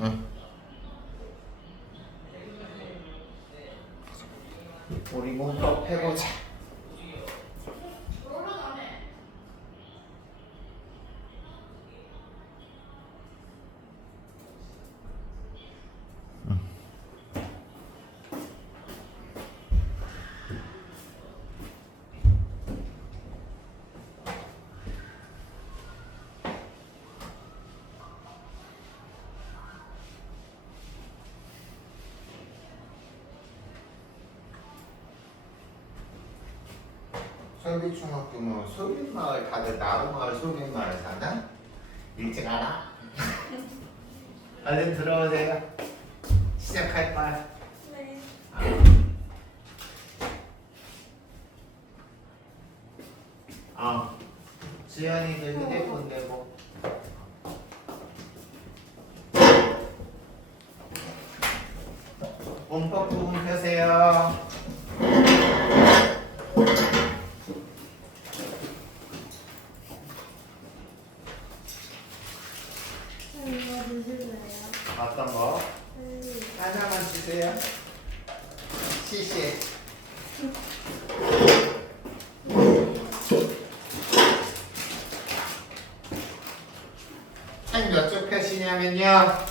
응. 우리 문법 해보자. 설비중학교 뭐 솔깃마을 다들 나루마을 솔깃마을 사나? 일찍 알아? 얼른 들어오세요. 시작할 거야. 네. 수연이도 휴대폰 대고. 문법 부분 펴세요. 이거 드실래요? 어떤 거? 네. 하나만 주세요. 시시. 책 몇 쪽 펴시냐면요.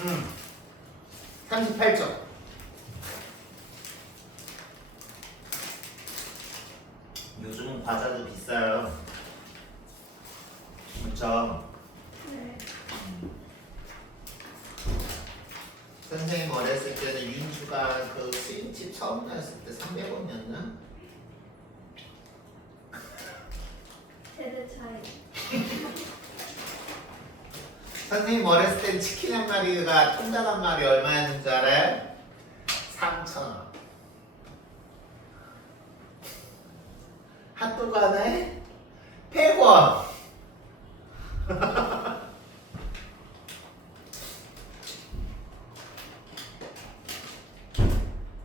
음. 38쪽. 요즘은 과자도 비싸요. 그렇죠? 네. 선생님 어렸을 때는 윤주가 그 스윗집 처음 나왔을 때 300원이었나? 세대 차이. 선생님 어렸을 땐 치킨 한 마리가 통닭 한 마리 얼마였는 줄 알아요? 3,000원. 핫도그 하나에 100원.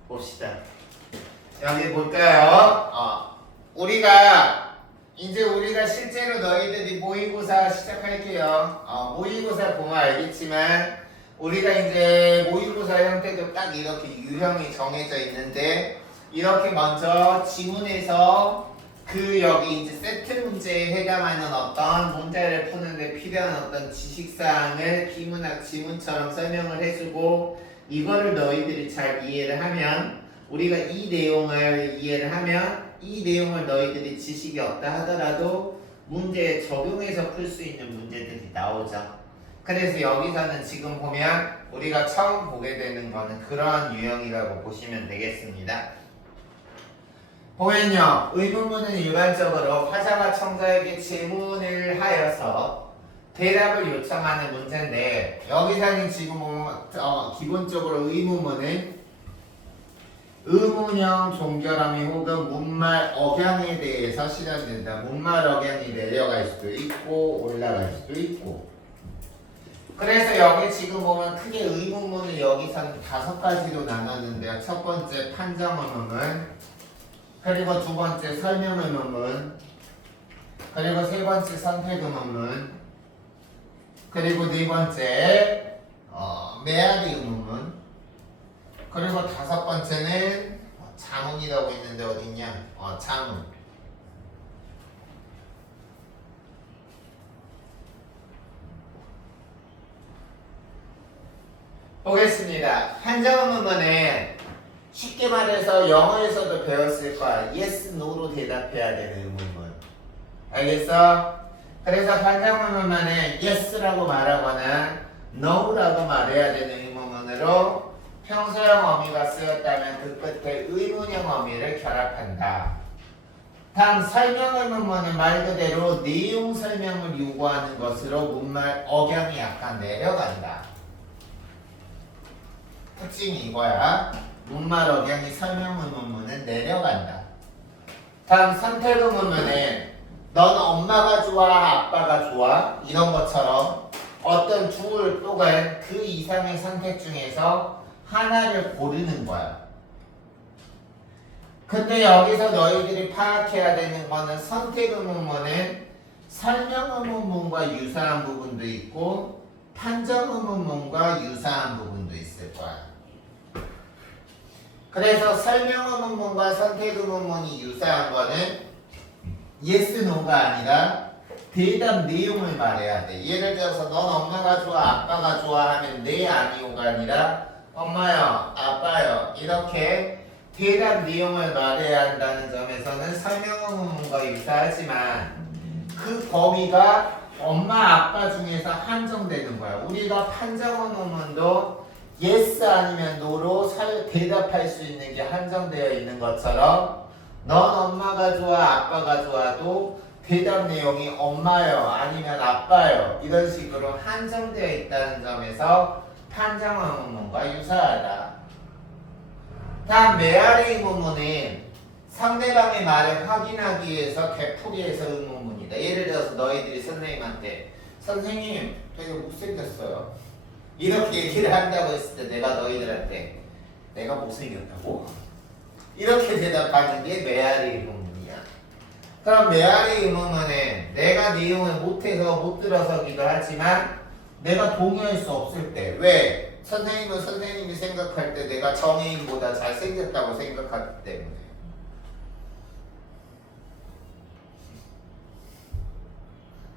봅시다. 여기 볼까요? 우리가 실제로 너희들이 모의고사 시작할게요. 모의고사 보면 알겠지만 우리가 이제 모의고사 형태도 딱 이렇게 유형이 정해져 있는데 이렇게 먼저 지문에서 여기 이제 세트 문제에 해당하는 어떤 문제를 푸는데 필요한 어떤 지식사항을 비문학 지문처럼 설명을 해주고 이거를 너희들이 잘 이해를 하면 우리가 이 내용을 이해를 하면 이 내용을 너희들이 지식이 없다 하더라도 문제에 적용해서 풀 수 있는 문제들이 나오죠. 그래서 여기서는 지금 보면 우리가 처음 보게 되는 거는 그러한 유형이라고 보시면 되겠습니다. 보면요, 의문문은 일반적으로 화자가 청자에게 질문을 하여서 대답을 요청하는 문제인데 여기서는 지금 기본적으로 의문문은 의문형 종결함이 혹은 문말 억양에 대해서 실현된다. 문말 억양이 내려갈 수도 있고 올라갈 수도 있고. 그래서 여기 지금 보면 크게 의문문을 여기서는 5가지로 나눴는데요. 첫 번째 판정 의문문, 그리고 두 번째 설명 의문문, 그리고 세 번째 선택 의문문, 그리고 네 번째 메아리 의문문, 그리고 다섯 번째는 자문이라고 있는데 어딨냐? 자문. 보겠습니다. 판정 의문문은 쉽게 말해서 영어에서도 배웠을 거야. yes, no로 대답해야 되는 의문문. 알겠어? 그래서 판정 의문문은 yes라고 말하거나 no라고 말해야 되는 의문문으로 평소형 어미가 쓰였다면 그 끝에 의문형 어미를 결합한다. 다음 설명 의문문은 말 그대로 내용 설명을 요구하는 것으로 문말 억양이 약간 내려간다. 특징이 이거야. 문말 억양이 설명 의문문은 내려간다. 다음 선택 의문문은 너는 엄마가 좋아, 아빠가 좋아? 이런 것처럼 어떤 둘 또는 그 이상의 선택 중에서 하나를 고르는 거야. 근데 여기서 너희들이 파악해야 되는 거는 선택 의문문은 설명 의문문과 유사한 부분도 있고 판정 의문문과 유사한 부분도 있을 거야. 그래서 설명 의문문과 선택 의문문이 유사한 거는 yes, no가 아니라 대답 내용을 말해야 돼. 예를 들어서 넌 엄마가 좋아, 아빠가 좋아 하면 네, 아니오가 아니라 엄마요, 아빠요 이렇게 대답 내용을 말해야 한다는 점에서는 설명 의문문과 유사하지만 그 범위가 엄마, 아빠 중에서 한정되는 거야. 우리가 판정 의문문도 yes 아니면 no로 대답할 수 있는 게 한정되어 있는 것처럼 넌 엄마가 좋아, 아빠가 좋아도 대답 내용이 엄마요 아니면 아빠요 이런 식으로 한정되어 있다는 점에서 판정 의문문과 유사하다. 다음 메아리 의문문은 상대방의 말을 확인하기 위해서 되풀이해서 의문문이다. 예를 들어서 너희들이 선생님한테 선생님 되게 못생겼어요 이렇게 얘기를 한다고 했을 때 내가 너희들한테 내가 못생겼다고? 이렇게 대답하는 게 메아리 의문문이야. 그럼 메아리 의문문은 내가 내용을 못해서 못 들어서기도 하지만 내가 동의할 수 없을 때 왜? 선생님은 선생님이 생각할 때 내가 정혜인보다 잘생겼다고 생각하기 때문에.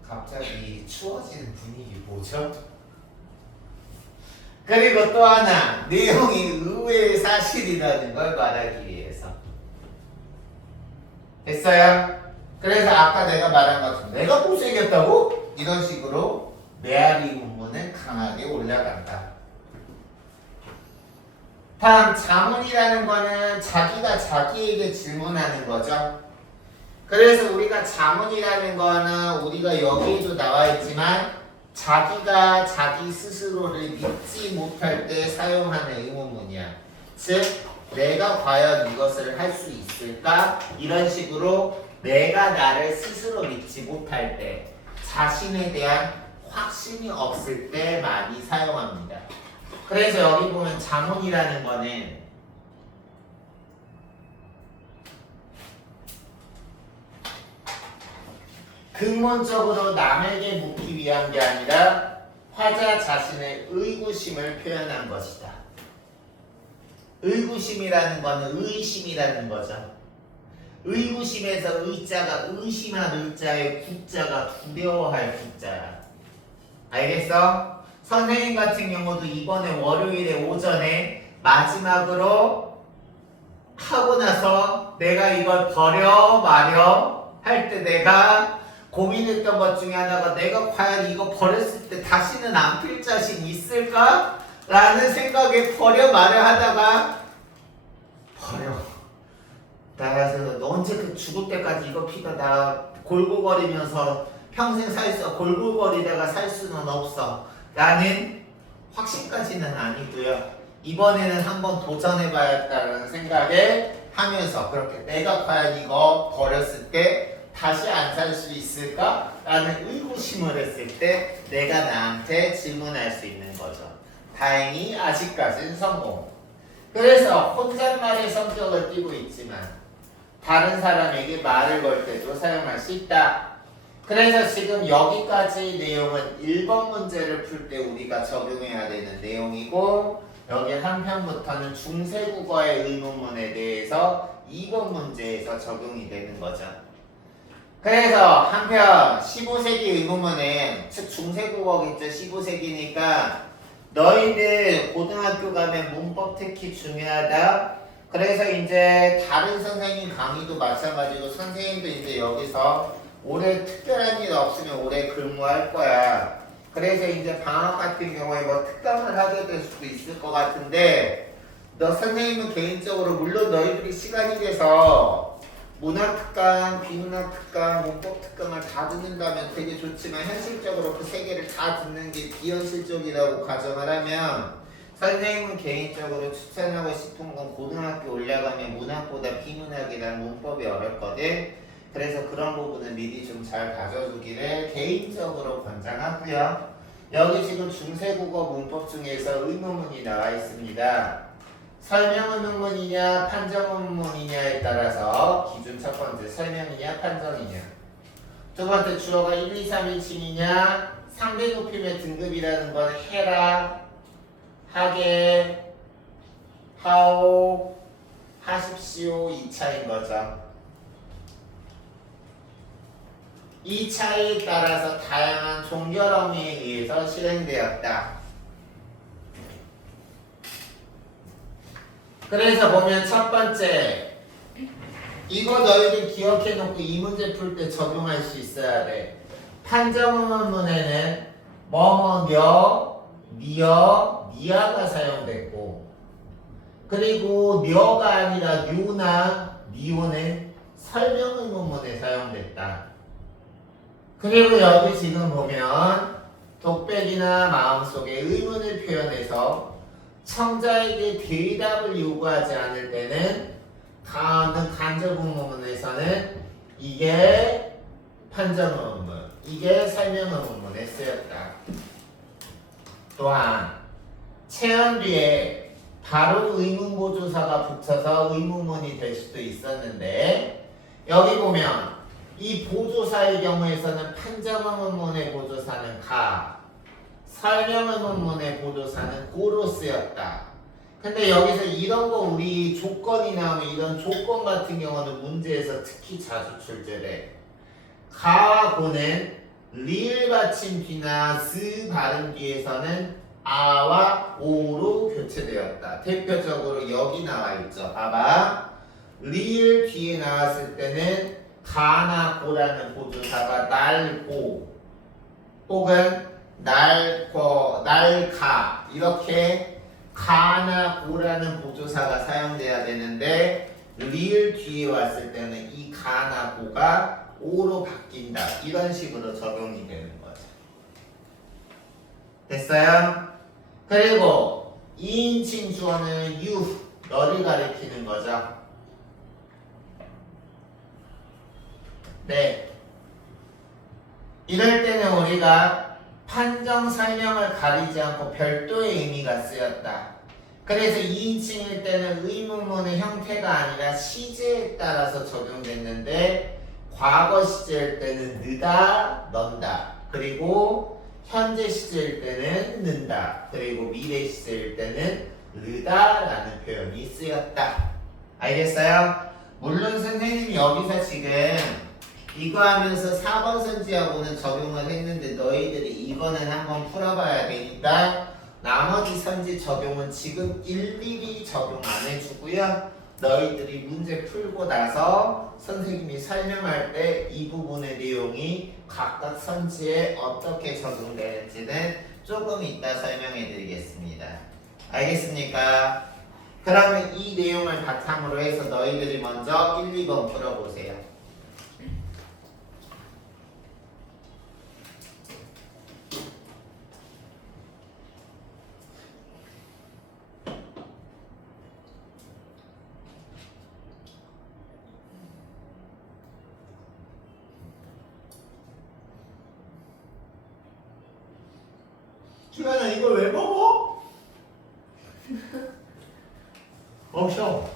갑자기 추워지는 분위기 뭐죠? 그리고 또 하나 내용이 의외의 사실이라는 걸 말하기 위해서. 됐어요? 그래서 아까 내가 말한 것처럼 내가 못생겼다고? 이런 식으로 메아리 문문은 강하게 올라간다. 다음 자문이라는 거는 자기가 자기에게 질문하는 거죠. 그래서 우리가 자문이라는 거는 우리가 여기에도 나와 있지만 자기가 자기 스스로를 믿지 못할 때 사용하는 의문문이야. 즉 내가 과연 이것을 할 수 있을까? 이런 식으로 내가 나를 스스로 믿지 못할 때 자신에 대한 확신이 없을 때 많이 사용합니다. 그래서 여기 보면 자문이라는 거는 근본적으로 남에게 묻기 위한 게 아니라 화자 자신의 의구심을 표현한 것이다. 의구심이라는 거는 의심이라는 거죠. 의구심에서 의자가 의심한 의자의 구자가 두려워할 구자야. 알겠어? 선생님 같은 경우도 이번에 월요일에 오전에 마지막으로 하고 나서 내가 이걸 버려 말여 할 때 내가 고민했던 것 중에 하나가 내가 과연 이거 버렸을 때 다시는 안 필 자신 있을까? 라는 생각에 버려 말여 하다가 버려. 나가서 너 언제 그 죽을 때까지 이거 피다 나 골고거리면서 평생 골고거리다가 살 수는 없어. 라는 확신까지는 아니고요. 이번에는 한번 도전해봐야겠다는 생각에 하면서 그렇게 내가 과연 이거 버렸을 때 다시 안 살 수 있을까? 라는 의구심을 했을 때 내가 나한테 질문할 수 있는 거죠. 다행히 아직까지는 성공. 그래서 혼잣말의 성격을 띠고 있지만 다른 사람에게 말을 걸 때도 사용할 수 있다. 그래서 지금 여기까지 내용은 1번 문제를 풀 때 우리가 적용해야 되는 내용이고 여기 한편부터는 중세국어의 의문문에 대해서 2번 문제에서 적용이 되는 거죠. 그래서 한편 15세기 의문문은 즉 중세국어겠죠. 15세기니까 너희들 고등학교 가면 문법 특히 중요하다. 그래서 이제 다른 선생님 강의도 마찬가지고 선생님도 이제 여기서 올해 특별한 일 없으면 올해 근무할 거야. 그래서 이제 방학 같은 경우에 뭐 특강을 하게 될 수도 있을 것 같은데 너 선생님은 개인적으로 물론 너희들이 시간이 돼서 문학 특강, 비문학 특강, 문법 특강을 다 듣는다면 되게 좋지만 현실적으로 그 세 개를 다 듣는 게 비현실적이라고 가정을 하면 선생님은 개인적으로 추천하고 싶은 건 고등학교 올라가면 문학보다 비문학이랑 문법이 어렵거든. 그래서 그런 부분은 미리 좀 잘 가져두기를 개인적으로 권장하고요. 여기 지금 중세국어 문법 중에서 의문문이 나와 있습니다. 설명 의문문이냐 판정 의문문이냐에 따라서 기준 첫 번째 설명이냐 판정이냐, 두 번째 주어가 1, 2, 3, 1칭이냐 상대 높임의 등급이라는 건 해라, 하게, 하오, 하십시오 이 차인 거죠. 이 차이에 따라서 다양한 종결어미에 의해서 실행되었다. 그래서 보면 첫 번째, 이거 너희들 기억해 놓고 이 문제 풀 때 적용할 수 있어야 돼. 판정문문에는 뭐뭐 며, 미어, 미아가 사용됐고, 그리고 며가 아니라 묘나 미오는 설명 의문문에 사용됐다. 그리고 여기 지금 보면 독백이나 마음속에 의문을 표현해서 청자에게 대답을 요구하지 않을 때는 간접 의문문에서는 이게 판정 의문문, 이게 설명 의문문에 쓰였다. 또한 체험 뒤에 바로 의문보조사가 붙여서 의문문이 될 수도 있었는데, 여기 보면 이 보조사의 경우에서는 판정 의문문의 보조사는 가, 설명 의문문의 보조사는 고로 쓰였다. 근데 여기서 이런 거 우리 조건이 나오면 이런 조건 같은 경우는 문제에서 특히 자주 출제돼. 가와 고는 리을 받침 뒤나 스 발음 뒤에서는 아와 오로 교체되었다. 대표적으로 여기 나와 있죠. 봐봐. 리을 뒤에 나왔을 때는 가나 고라는 보조사가 날고 혹은 날거, 날가 이렇게 가나 고라는 보조사가 사용돼야 되는데, 리을 뒤에 왔을 때는 이 가나 고가 오로 바뀐다. 이런 식으로 적용이 되는 거죠. 됐어요? 그리고 2인칭 주어는 you, 너를 가리키는 거죠. 네. 이럴 때는 우리가 판정 설명을 가리지 않고 별도의 의미가 쓰였다. 그래서 2인칭일 때는 의문문의 형태가 아니라 시제에 따라서 적용됐는데, 과거 시제일 때는 느다, 넌다. 그리고 현재 시제일 때는 는다. 그리고 미래 시제일 때는 르다라는 표현이 쓰였다. 알겠어요? 물론 선생님이 여기서 지금 이거 하면서 4번 선지하고는 적용을 했는데 너희들이 이거는 한번 풀어봐야 되니까 나머지 선지 적용은 지금 일일이 적용 안 해주고요. 너희들이 문제 풀고 나서 선생님이 설명할 때 이 부분의 내용이 각각 선지에 어떻게 적용되는지는 조금 이따 설명해 드리겠습니다. 알겠습니까? 그러면 이 내용을 바탕으로 해서 너희들이 먼저 1, 2번 풀어보세요. 주연아 이걸 왜 먹어? 쉬어.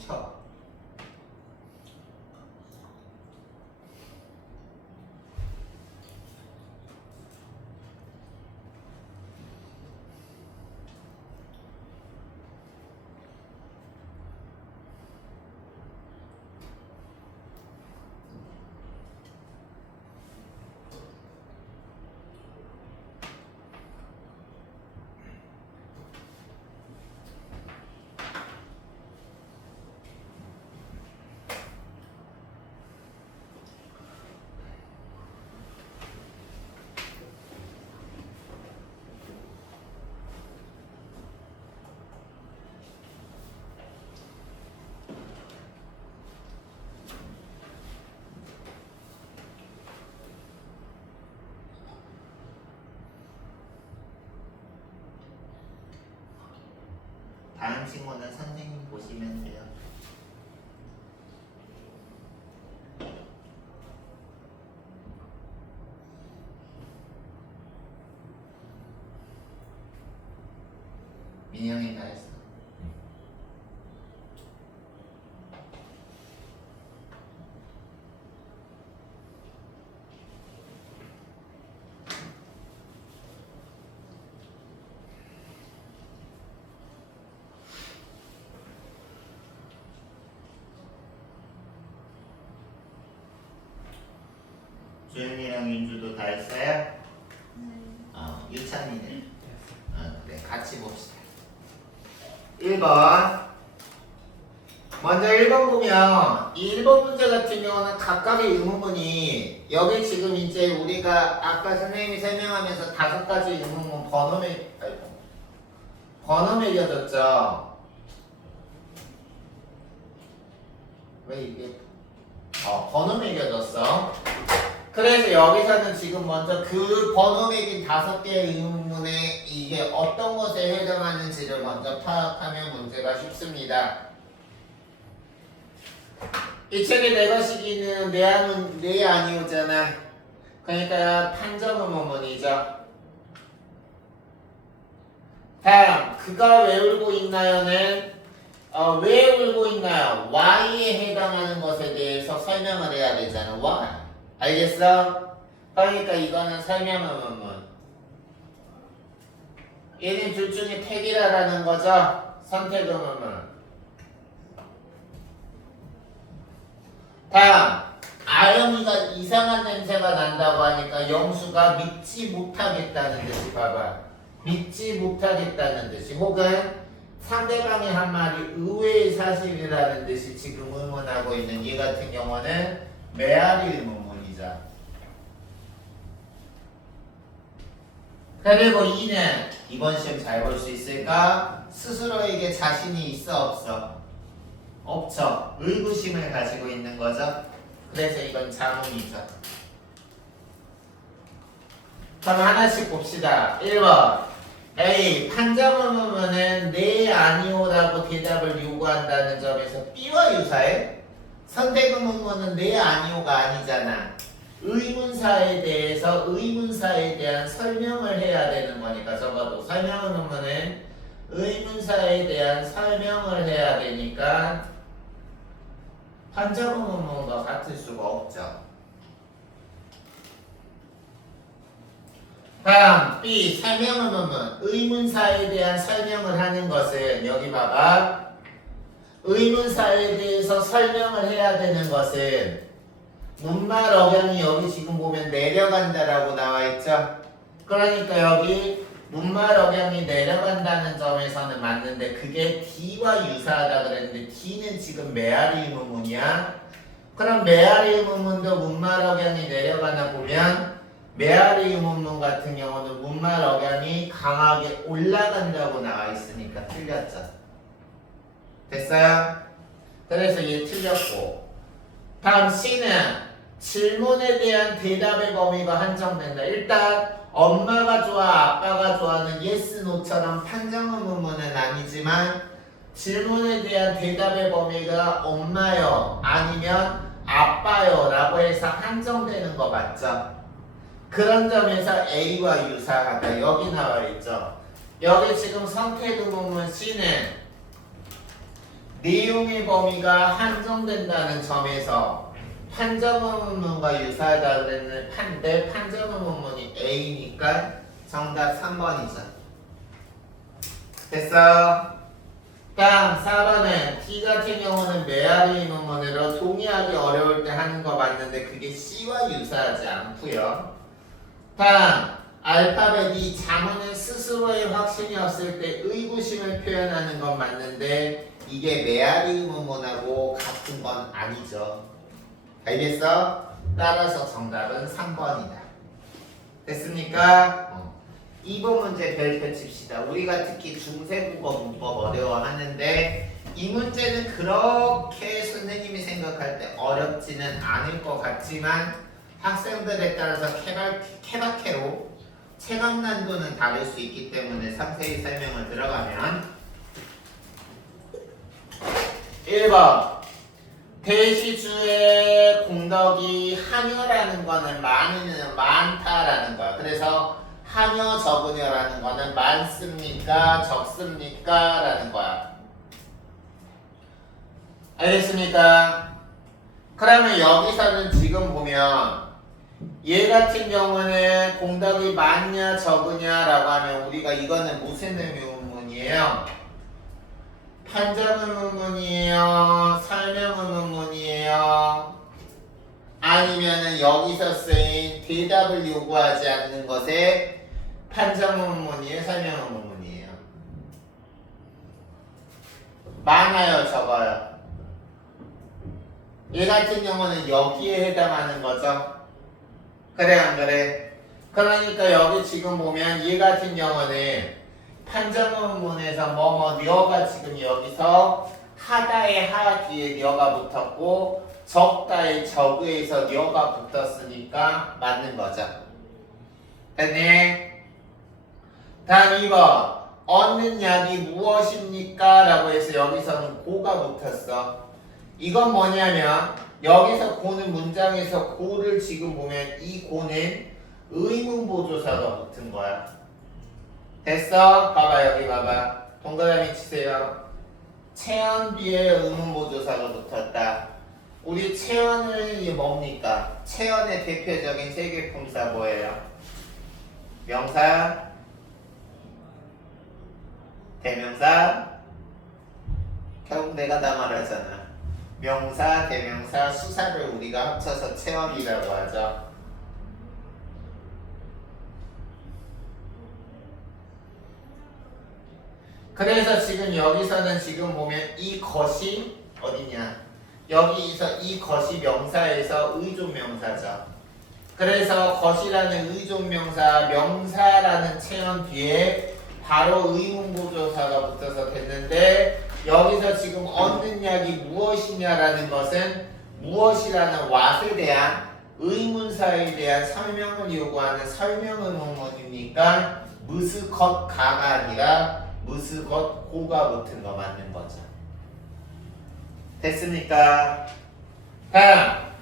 쉬어. 다음 친구는 선생님 보시면 돼요. 민영이 다 했어. 주윤이랑 윤주도 다 했어요? 유찬이는? 그래, 같이 봅시다. 1번. 먼저 1번 보면 이 1번 문제 같은 경우는 각각의 의문문이 여기 지금 이제 우리가 아까 선생님이 설명하면서 5가지 의문문 번호 매겨졌죠? 왜 이게 번호 매겨졌어? 그래서 여기서는 지금 먼저 그 번호 매긴 5개의 의문문에 이게 어떤 것에 해당하는지를 먼저 파악하면 문제가 쉽습니다. 이 책의 내거시기는 네 아니오잖아. 그러니까 판정 의문문이죠. 다음, 그가 왜 울고 있나요는 왜 울고 있나요? Why에 해당하는 것에 대해서 설명을 해야 되잖아. Why. 알겠어? 그러니까 이거는 설명 의문문. 얘는 둘 중에 택이라는 거죠. 선택 의문문. 다음, 아영이가 이상한 냄새가 난다고 하니까 영수가 믿지 못하겠다는 듯이 봐봐. 믿지 못하겠다는 듯이 혹은 상대방의 한 말이 의외의 사실이라는 듯이 지금 의문하고 있는 얘 같은 경우는 메아리 의문문이죠. 그리고 이는 이번 시험 잘 볼 수 있을까? 스스로에게 자신이 있어 없어? 없죠. 의구심을 가지고 있는 거죠. 그래서 이건 자문이죠. 그럼 하나씩 봅시다. 1번 A. 판정 의문문은 네 아니오라고 대답을 요구한다는 점에서 B와 유사해? 선택 의문문은 네 아니오가 아니잖아. 의문사에 대해서 의문사에 대한 설명을 해야 되는 거니까 적어도 설명 의문문은 의문사에 대한 설명을 해야 되니까 판정 의문문과 같을 수가 없죠. 다음 B. 설명 의문문. 의문사에 대한 설명을 하는 것은 여기 봐봐. 의문사에 대해서 설명을 해야 되는 것은 문말 억양이 여기 지금 보면 내려간다라고 나와 있죠. 그러니까 여기 문말 억양이 내려간다는 점에서는 맞는데 그게 D와 유사하다 그랬는데 D는 지금 메아리 의문문이야. 그럼 메아리 의문문도 문말 억양이 내려가나 보면 메아리 의문문 같은 경우는 문말 억양이 강하게 올라간다고 나와 있으니까 틀렸죠. 됐어요? 그래서 얘 틀렸고. 다음 C는 질문에 대한 대답의 범위가 한정된다. 일단 엄마가 좋아, 아빠가 좋아하는 yes, no처럼 판정 의문문은 아니지만 질문에 대한 대답의 범위가 엄마요 아니면 아빠요 라고 해서 한정되는 거 맞죠? 그런 점에서 A와 유사하다. 여기 나와 있죠. 여기 지금 선택 의문문 C는 내용의 범위가 한정된다는 점에서 판정 의문문과 유사하다 그랬는데 판정 의문문이 A니까 정답 3번이죠. 됐어? 다음 4번은 D 같은 경우는 메아리 의문문으로 동의하기 어려울 때 하는 거 맞는데 그게 C와 유사하지 않고요. 다음 알파벳이 자문은 스스로의 확신이 없을 때 의구심을 표현하는 건 맞는데 이게 메아리 의문문하고 같은 건 아니죠. 알겠어? 따라서 정답은 3번이다. 됐습니까? 2번 문제 별표 칩시다. 우리가 특히 중세국어 문법 어려워하는데 이 문제는 그렇게 선생님이 생각할 때 어렵지는 않을 것 같지만 학생들에 따라서 케바케로 체감 난도는 다를 수 있기 때문에 상세히 설명을 들어가면 1번 대시주의 공덕이 한여라는 거는 많다라는 거야. 그래서 하냐 적으냐라는 거는 많습니까 적습니까 라는 거야. 알겠습니까? 그러면 여기서는 지금 보면 얘 같은 경우는 공덕이 많냐 적으냐라고 하면 우리가 이거는 무슨 의문문이에요? 판정 의문문이에요? 설명 의문문이에요? 아니면은 여기서 쓰인 대답을 요구하지 않는 것에 판정 의문문이에요? 설명 의문문이에요? 많아요 적어요? 얘 같은 경우는 여기에 해당하는 거죠. 그래 안 그래? 그러니까 여기 지금 보면 얘 같은 경우는 판정문문에서 너가 지금 여기서 하다의 하 뒤에 너가 붙었고 적다의 적에서 너가 붙었으니까 맞는 거죠. 됐네? 다음 2번 얻는 약이 무엇입니까? 라고 해서 여기서는 고가 붙었어. 이건 뭐냐면 여기서 고는 문장에서 고를 지금 보면 이 고는 의문보조사가 붙은 거야. 됐어? 봐봐 여기 봐봐. 동그라미 치세요. 체언 뒤에 의문보조사가 붙었다. 우리 체언이 뭡니까? 체언의 대표적인 세계품사 뭐예요? 명사, 대명사. 결국 내가 다 말하잖아. 명사, 대명사, 수사를 우리가 합쳐서 체언이라고 하죠. 그래서 지금 여기서는 지금 보면 이 것이 어디냐? 여기서 이 것이 명사에서 의존명사죠. 그래서 것이라는 의존명사, 명사라는 체언 뒤에 바로 의문보조사가 붙어서 됐는데 여기서 지금 얻는 약이 무엇이냐라는 것은 무엇이라는 what에 대한 의문사에 대한 설명을 요구하는 설명 의문문이니까 무스 것 가가 아니라 무스 것 고가 붙은 거 맞는 거죠. 됐습니까? 다음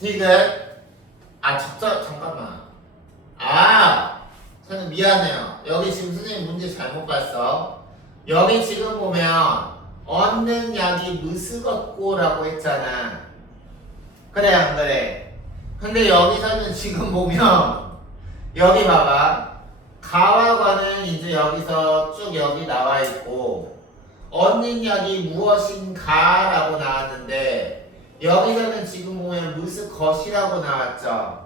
디귿 잠깐만. 저는 미안해요. 여기 지금 선생님 문제 잘못 봤어. 여기 지금 보면 얻는 약이 무스겁고라고 했잖아. 그래 안 그래? 근데 여기서는 지금 보면 여기 봐봐. 가와 관은 이제 여기서 쭉 여기 나와 있고 얻는 약이 무엇인가 라고 나왔는데 여기서는 지금 보면 무스것이라고 나왔죠.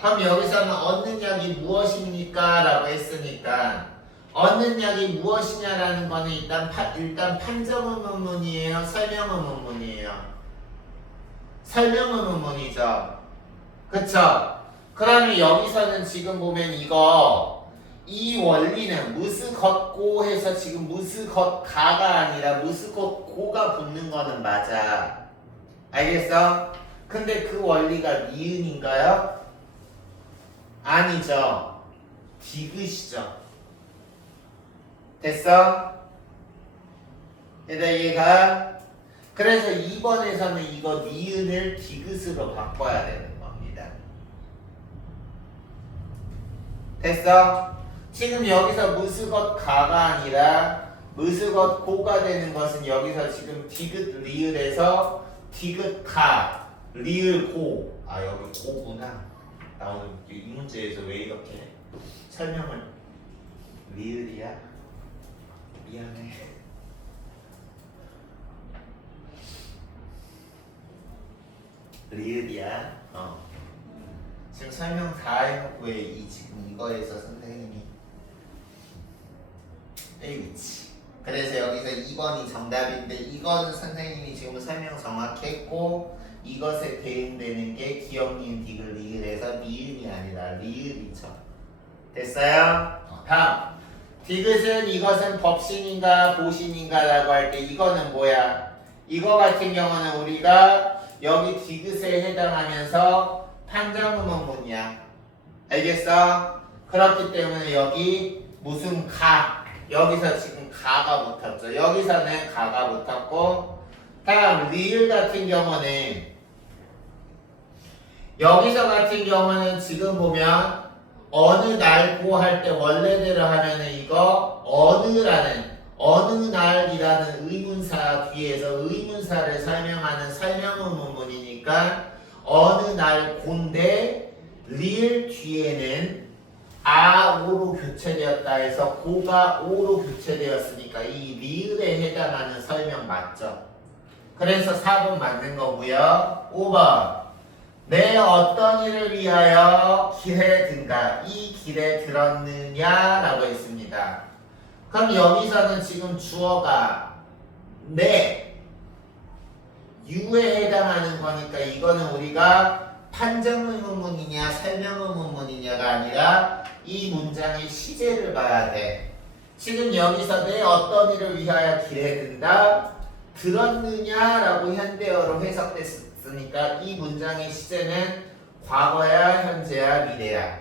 그럼 여기서는 얻는 약이 무엇입니까? 라고 했으니까 얻는 약이 무엇이냐라는 거는 일단 판정 의문문이에요? 설명 의문문이에요? 설명 의문문이죠. 그쵸? 그러면 여기서는 지금 보면 이 원리는 무스걷고 해서 지금 무스걷가가 아니라 무스걷고가 붙는 거는 맞아. 알겠어? 근데 그 원리가 니은인가요? 아니죠. 디귿이죠. 됐어? 얘들아 이해가? 그래서 2번에서는 이거 니은을 디귿으로 바꿔야 되는 겁니다. 됐어? 지금 여기서 무스것 가가 아니라 무스것 고가 되는 것은 여기서 지금 디귿 리을에서 디귿 가 리을 고 여기 고구나. 나 오늘 이 문제에서 왜 이렇게 설명을 리을이야? 미안해. 리을이야. 지금 설명 다 해놓고 지금 이거에서 선생님이 그치. 그래서 여기서 2번이 정답인데 이거는 선생님이 지금 설명 정확히 했고 이것에 대응되는 게 기억 니은 디귿 리을에서 니은이 아니라 리을이죠. 됐어요? 다음 디귿은 이것은 법신인가 보신인가 라고 할 때 이거는 뭐야? 이거 같은 경우는 우리가 여기 디귿에 해당하면서 판정의문문이야. 알겠어? 그렇기 때문에 여기 무슨 가 여기서 지금 가가 붙었죠. 여기서는 가가 붙었고 다음 리을 같은 경우는 여기서 같은 경우는 지금 보면 어느 날고 할 때 원래대로 하면은 이거 어느 날이라는 의문사 뒤에서 의문사를 설명하는 설명 의문문이니까 어느 날 고인데 리을 뒤에는 오로 교체되었다 해서 고가 오로 교체되었으니까 이 리을에 해당하는 설명 맞죠? 그래서 4번 맞는 거고요. 5번 내 어떤 일을 위하여 길에 든가 이 길에 들었느냐라고 했습니다. 그럼 여기서는 지금 주어가 내 유에 해당하는 거니까 이거는 우리가 판정 의문문이냐 설명 의문문이냐가 아니라 이 문장의 시제를 봐야 돼. 지금 여기서 내 어떤 일을 위하여 길에 든다 들었느냐라고 현대어로 해석됐으니까 이 문장의 시제는 과거야 현재야 미래야.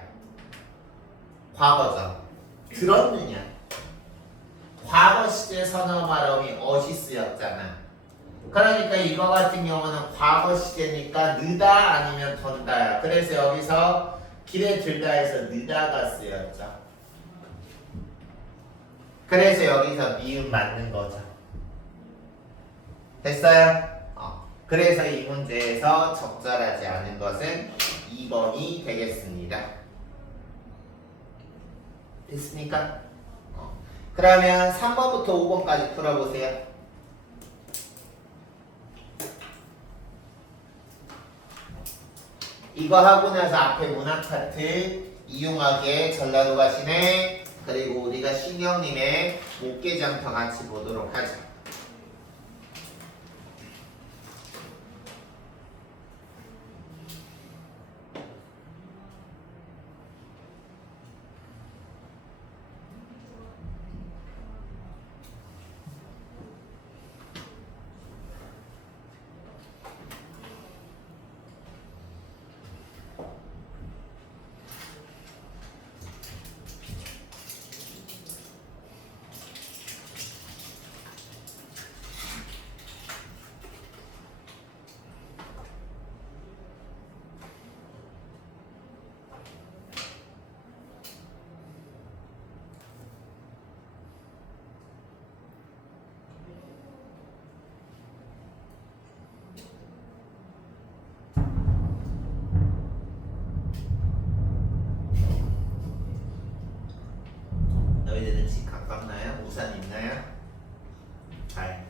과거죠. 들었느냐. 과거 시제 선어 발음이 어시 쓰였잖아. 그러니까 이거 같은 경우는 과거 시제니까 느다 아니면 던다야. 그래서 여기서 길에 들다 해서 느다가 쓰였죠. 그래서 여기서 미음 맞는 거죠. 됐어요? 그래서 이 문제에서 적절하지 않은 것은 2번이 되겠습니다. 됐습니까? 그러면 3번부터 5번까지 풀어보세요. 이거 하고 나서 앞에 문학 파트 이용하게 전라도 가시네. 그리고 우리가 신영님의 목계장터 같이 보도록 하자. 너희들은 집 가깝나요? 우산 있나요? 잘.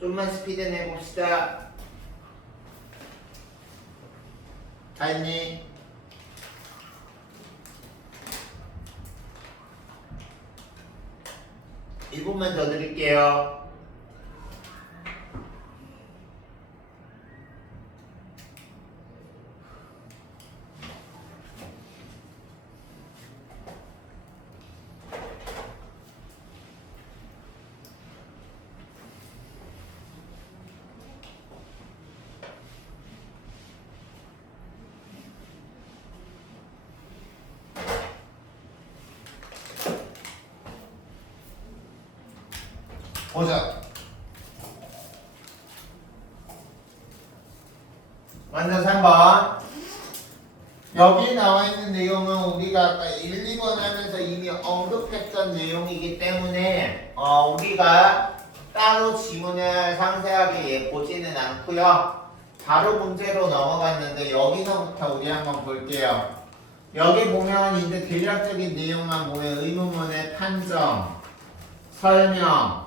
좀만 스피드 내봅시다. 다 했니? 1분만 더 드릴게요. 보자. 먼저 3번. 여기 나와 있는 내용은 우리가 아까 1, 2번 하면서 이미 언급했던 내용이기 때문에 우리가 따로 지문을 상세하게 보지는 않고요. 바로 문제로 넘어갔는데 여기서부터 우리 한번 볼게요. 여기 보면 이제 대략적인 내용만 보면 의문문의 판정, 설명,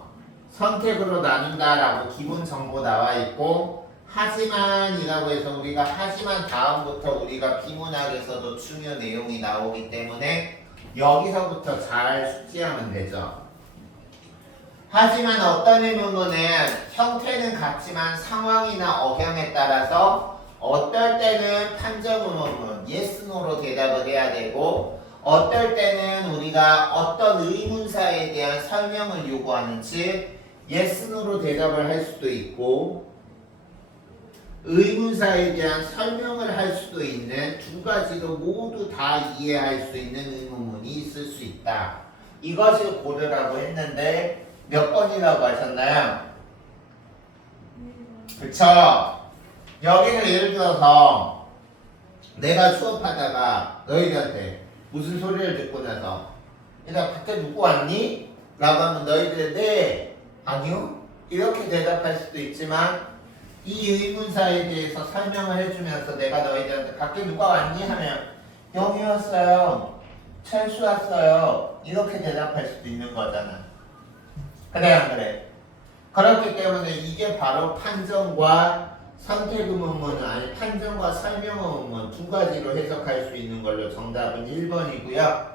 선택으로 나눈다라고 기본 정보 나와 있고 하지만이라고 해서 우리가 하지만 다음부터 우리가 비문학에서도 중요 내용이 나오기 때문에 여기서부터 잘 숙지하면 되죠. 하지만 어떤 의문문은 형태는 같지만 상황이나 억양에 따라서 어떨 때는 판정 의문문 yes, no로 대답을 해야 되고 어떨 때는 우리가 어떤 의문사에 대한 설명을 요구하는지 yes, no로 대답을 할 수도 있고 의문사에 대한 설명을 할 수도 있는 두 가지도 모두 다 이해할 수 있는 의문문이 있을 수 있다. 이것을 고르라고 했는데 몇 번이라고 하셨나요? 그쵸? 여기는 예를 들어서 내가 수업하다가 너희들한테 무슨 소리를 듣고 나서 얘들아 밖에 누구 왔니? 라고 하면 너희들 네, 아니요? 이렇게 대답할 수도 있지만 이 의문사에 대해서 설명을 해주면서 내가 너희들한테 밖에 누가 왔니? 하면 영희 왔어요. 철수 왔어요. 이렇게 대답할 수도 있는 거잖아. 그래 안 그래? 그렇기 때문에 이게 바로 판정과 선택 의문문 아니 판정과 설명 의문문 두 가지로 해석할 수 있는 걸로 정답은 1번이고요.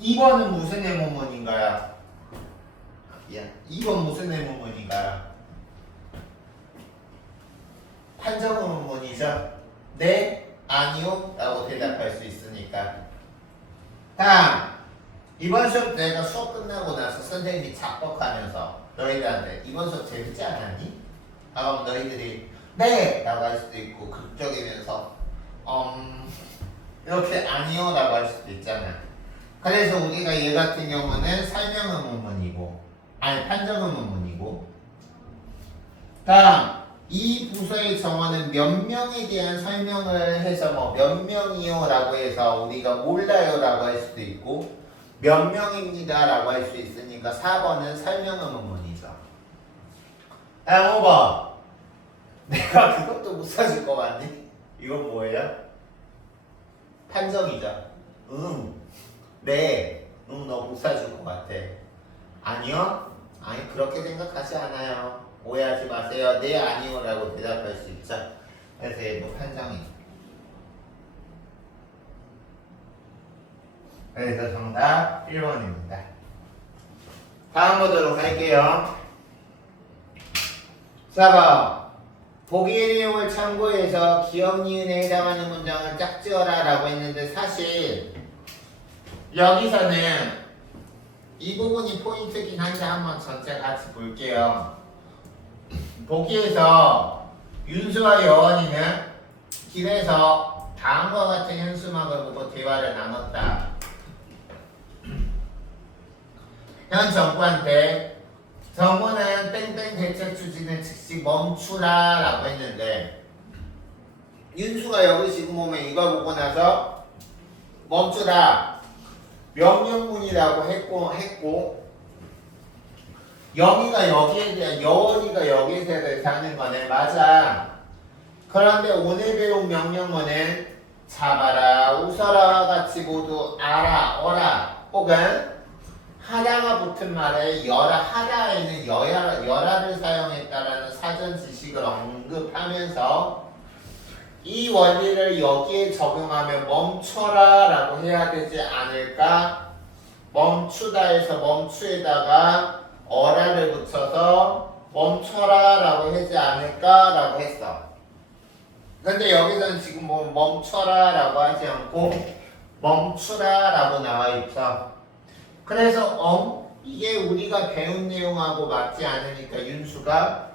2번은 무슨 의문문인가요? 미안. 2번 무슨 의문문인가요? 판정 의문문이죠. 네, 아니요 라고 대답할 수 있으니까. 다음 이번 수업 내가 수업 끝나고 나서 선생님이 작곡하면서 너희들한테 이번 수업 재밌지 않았니? 그럼 너희들이 네! 라고 할 수도 있고 극적이면서 이렇게 아니요 라고 할 수도 있잖아. 그래서 우리가 얘 같은 경우는 설명 의문문이고 아니 판정 의문문이고 다음 이 부서의 정원은 몇 명에 대한 설명을 해서 뭐 몇 명이요 라고 해서 우리가 몰라요 라고 할 수도 있고 몇 명입니다 라고 할 수 있으니까 4번은 설명 의문문이죠. 다음 5번 내가 그것도 못 사줄 거 같니? 이건 뭐예요? 판정이죠. 네, 너 못 사줄 것 같아. 아니요? 아니 그렇게 생각하지 않아요. 오해하지 마세요. 네, 아니요 라고 대답할 수 있죠. 그래서 얘도 판정이죠. 그래서 정답 1번입니다. 다음 보도록 할게요. 4번 보기의 내용을 참고해서 기억 니은에 해당하는 문장을 짝지어라 라고 했는데 사실 여기서는 이 부분이 포인트긴 한데 한번 전체 같이 볼게요. 보기에서 윤수와 여원이는 길에서 다음과 같은 현수막을 보고 대화를 나눴다. 현 정부한테 정부는 땡땡 대책 추진을 즉시 멈추라 라고 했는데 윤수가 여기 지금 보면 이거 보고 나서 멈추라 명령문이라고 했고 영희가 여기에 대한 여원이가 여기에 대해서 하는 거네. 맞아. 그런데 오늘 배운 명령문은 잡아라 웃어라와 같이 모두 알아 어라 혹은 하다가 붙은 말에 하다에는 열아를 사용했다라는 사전 지식을 언급하면서 이 원리를 여기에 적용하면 멈춰라 라고 해야 되지 않을까? 멈추다에서 멈추에다가 어라를 붙여서 멈춰라 라고 하지 않을까? 라고 했어. 근데 여기서는 지금 뭐 멈춰라 라고 하지 않고 멈추라 라고 나와 있죠. 그래서 이게 우리가 배운 내용하고 맞지 않으니까 윤수가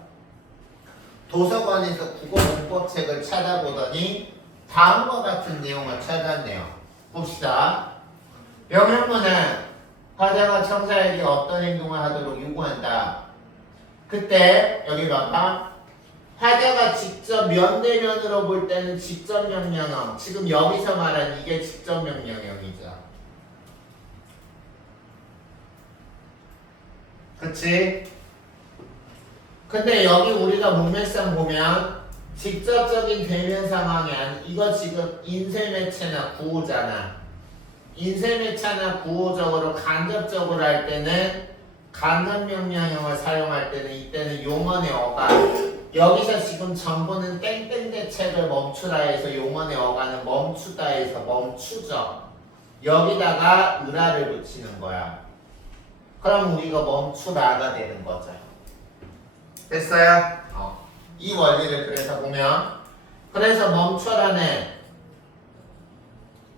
도서관에서 국어 문법책을 찾아보더니 다음과 같은 내용을 찾았네요. 봅시다. 명령문은 화자가 청자에게 어떤 행동을 하도록 요구한다. 그때 여기 봐봐. 화자가 직접 면대면으로 볼 때는 직접 명령형. 지금 여기서 말한 이게 직접 명령형이죠. 그치? 근데 여기 우리가 문맥상 보면 직접적인 대면 상황이 아니 이거 지금 인쇄매체나 구호잖아. 인쇄매체나 구호적으로 간접적으로 할 때는 간접명령형을 사용할 때는 이때는 용언의 어간 여기서 지금 전부는 땡땡 대책을 멈추라 해서 용언의 어간은 멈추다 해서 멈추죠. 여기다가 을화를 붙이는 거야. 그럼 우리가 멈추라가 되는 거죠. 됐어요? 이 원리를 그래서 보면 그래서 멈춰라는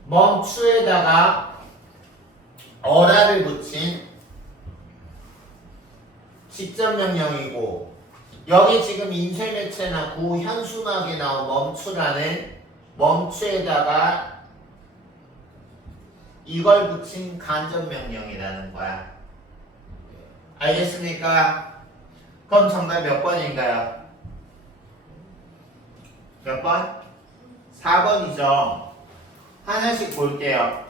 멈추에다가 어라를 붙인 직접 명령이고 여기 지금 인쇄매체나 구 현수막에 나온 멈추라는 멈추에다가 이걸 붙인 간접 명령이라는 거야. 알겠습니까? 그럼 정답 몇 번인가요? 몇 번? 4번이죠. 하나씩 볼게요.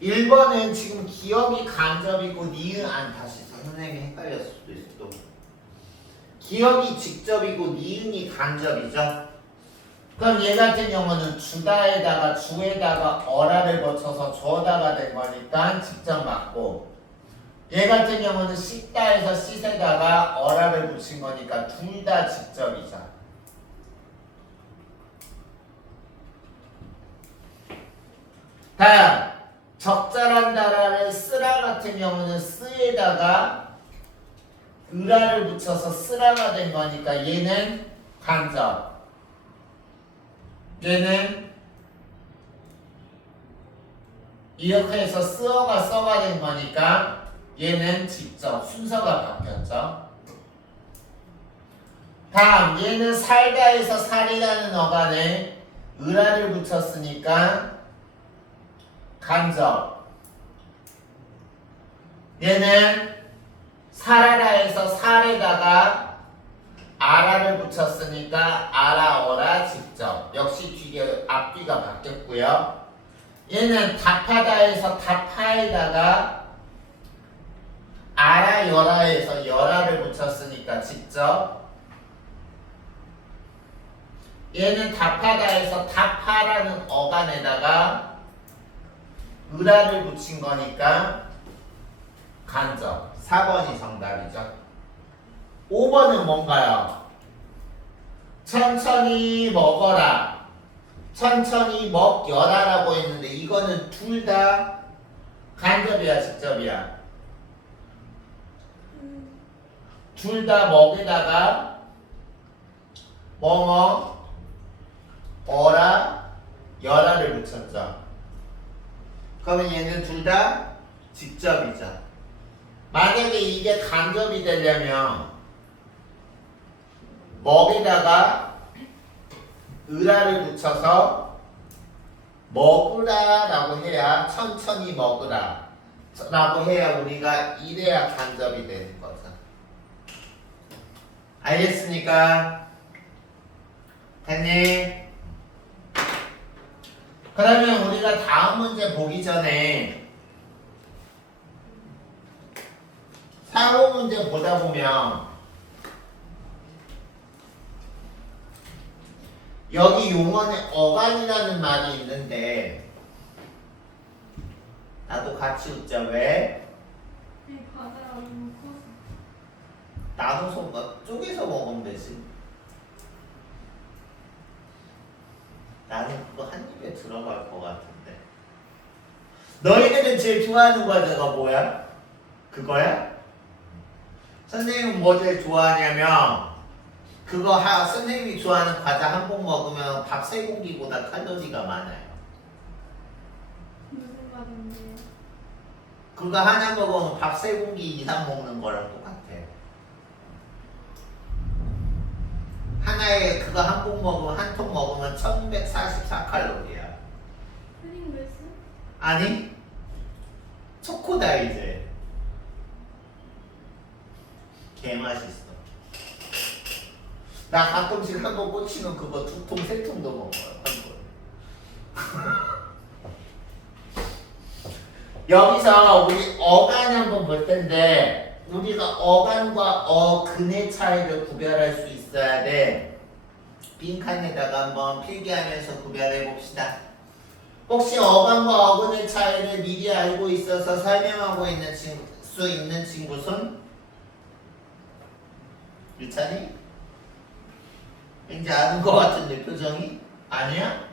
1번은 지금 기억이 간접이고 니은 안 다시 선생님이 헷갈렸을 수도 있어. 또. 기억이 직접이고 니은이 간접이죠. 그럼 얘 같은 경우는 주다에다가 주에다가 어라를 거쳐서 주어다가 된 거니까 직접 맞고 얘 같은 경우는 씻다에서 씻에다가 어라를 붙인 거니까 둘 다 직접이죠. 다음 적절한다라는 쓰라 같은 경우는 쓰에다가 으라를 붙여서 쓰라가 된 거니까 얘는 간접 얘는 이렇게 해서 쓰어가 써가 된 거니까 얘는 직접 순서가 바뀌었죠. 다음 얘는 살다에서 살이라는 어간에 으라를 붙였으니까 간접 얘는 살아라에서 살에다가 아라를 붙였으니까 아라어라 직접 역시 뒤에 앞뒤가 바뀌었고요. 얘는 답하다에서 답하에다가 아라여라에서 여라를 붙였으니까 직접 얘는 답하다에서 답하라는 어간에다가 으라를 붙인 거니까 간접 4번이 정답이죠. 5번은 뭔가요? 천천히 먹어라 천천히 먹여라라고 했는데 이거는 둘 다 간접이야 직접이야? 둘 다 먹에다가 뭐뭐 어라 여라를 붙였죠. 그러면 얘는 둘 다 직접이죠. 만약에 이게 간접이 되려면 먹에다가 으라를 붙여서 먹으라 라고 해야 천천히 먹으라 라고 해야 우리가 이래야 간접이 되는 거죠. 알겠습니까? 됐니? 그러면 우리가 다음 문제 보기 전에 사고 문제 보다 보면 여기 용언에 어간이라는 말이 있는데 나도 같이 웃자. 왜? 바다가 너무 커서. 나도 손 쪼개서 먹으면 되지. 나는 그거 한 입에 들어갈 것 같은데. 너희들은 제일 좋아하는 과자가 뭐야? 그거야? 선생님은 뭐 제일 좋아하냐면 그거 선생님이 좋아하는 과자 한 봉 먹으면 밥 3공기보다 칼로리가 많아요. 무슨 말인데요? 그거 하나 먹으면 밥 3공기 이상 먹는 거랑 똑같아. 하나에 그거 한 봉 먹으면 한 통 먹으면 1244칼로리야. 프링글스? 아니 최고다 이제. 개맛있어. 나 가끔씩 한 번 꽂히면 그거 2통 3통도 먹어요. 한 번. 여기서 우리 어간 한번 볼 텐데 우리가 어간과 어근의 차이를 구별할 수 있어야 돼. 빈칸에다가 한번 필기하면서 구별해 봅시다. 혹시 어간과 어근의 차이를 미리 알고 있어서 설명하고 있는 수 있는 친구 손? 유찬이? 왠지 아는 것 같은데 표정이? 아니야?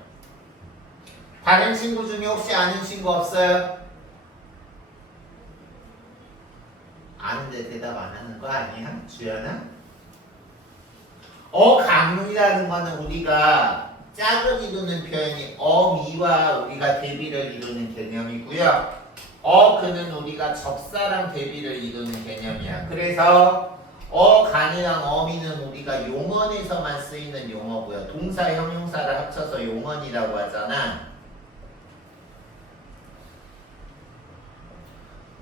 다른 친구 중에 혹시 아는 친구 없어요? 아는데 대답 안 하는 거 아니야? 주연아? 어강이라는 거는 우리가 짝을 이루는 표현이 어미와 우리가 대비를 이루는 개념이고요. 어근은 우리가 접사랑 대비를 이루는 개념이야. 그래서 어간이랑 어미는 우리가 용언에서만 쓰이는 용어고요. 동사, 형용사를 합쳐서 용언이라고 하잖아.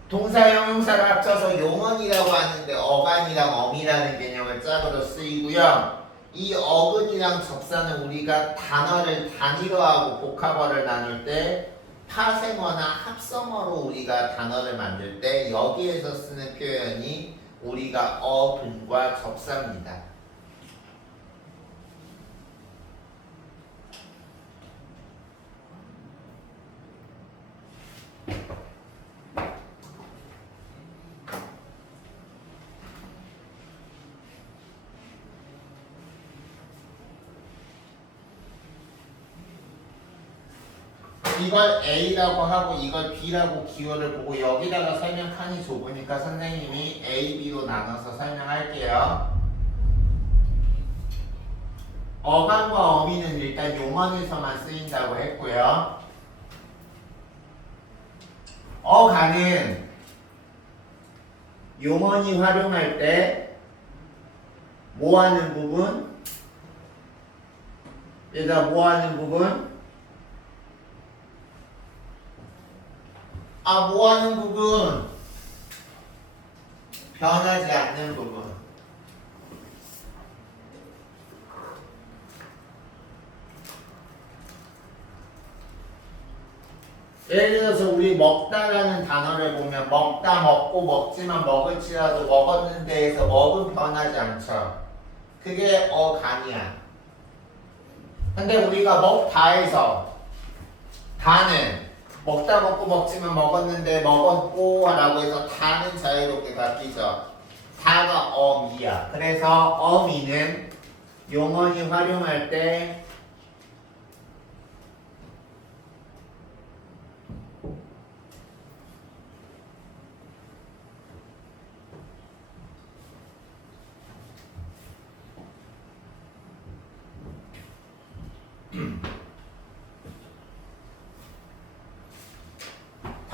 동사, 형용사를 합쳐서 용언이라고 하는데 어간이랑 어미라는 개념을 짝으로 쓰이고요. 이 어근이랑 접사는 우리가 단어를 단위로하고 복합어를 나눌 때 파생어나 합성어로 우리가 단어를 만들 때 여기에서 쓰는 표현이 우리가 어근과 접사입니다. 이걸 A라고 하고 이걸 B라고 기호를 보고 여기다가 설명 칸이 좁으니까 선생님이 A, B로 나눠서 설명할게요. 어간과 어미는 일단 용언에서만 쓰인다고 했고요. 어간은 용언이 활용할 때 뭐 하는 부분? 얘가 뭐 하는 부분? 뭐 하는 부분? 변하지 않는 부분. 예를 들어서 우리 먹다라는 단어를 보면 먹다, 먹고, 먹지만 먹을지라도 먹었는데 해서 먹은 변하지 않죠. 그게 어간이야. 근데 우리가 먹다에서 다는 먹다 먹고 먹지만 먹었는데 먹었고 라고 해서 다는 자유롭게 바뀌죠. 다가 어미야. 그래서 어미는 용언이 활용할 때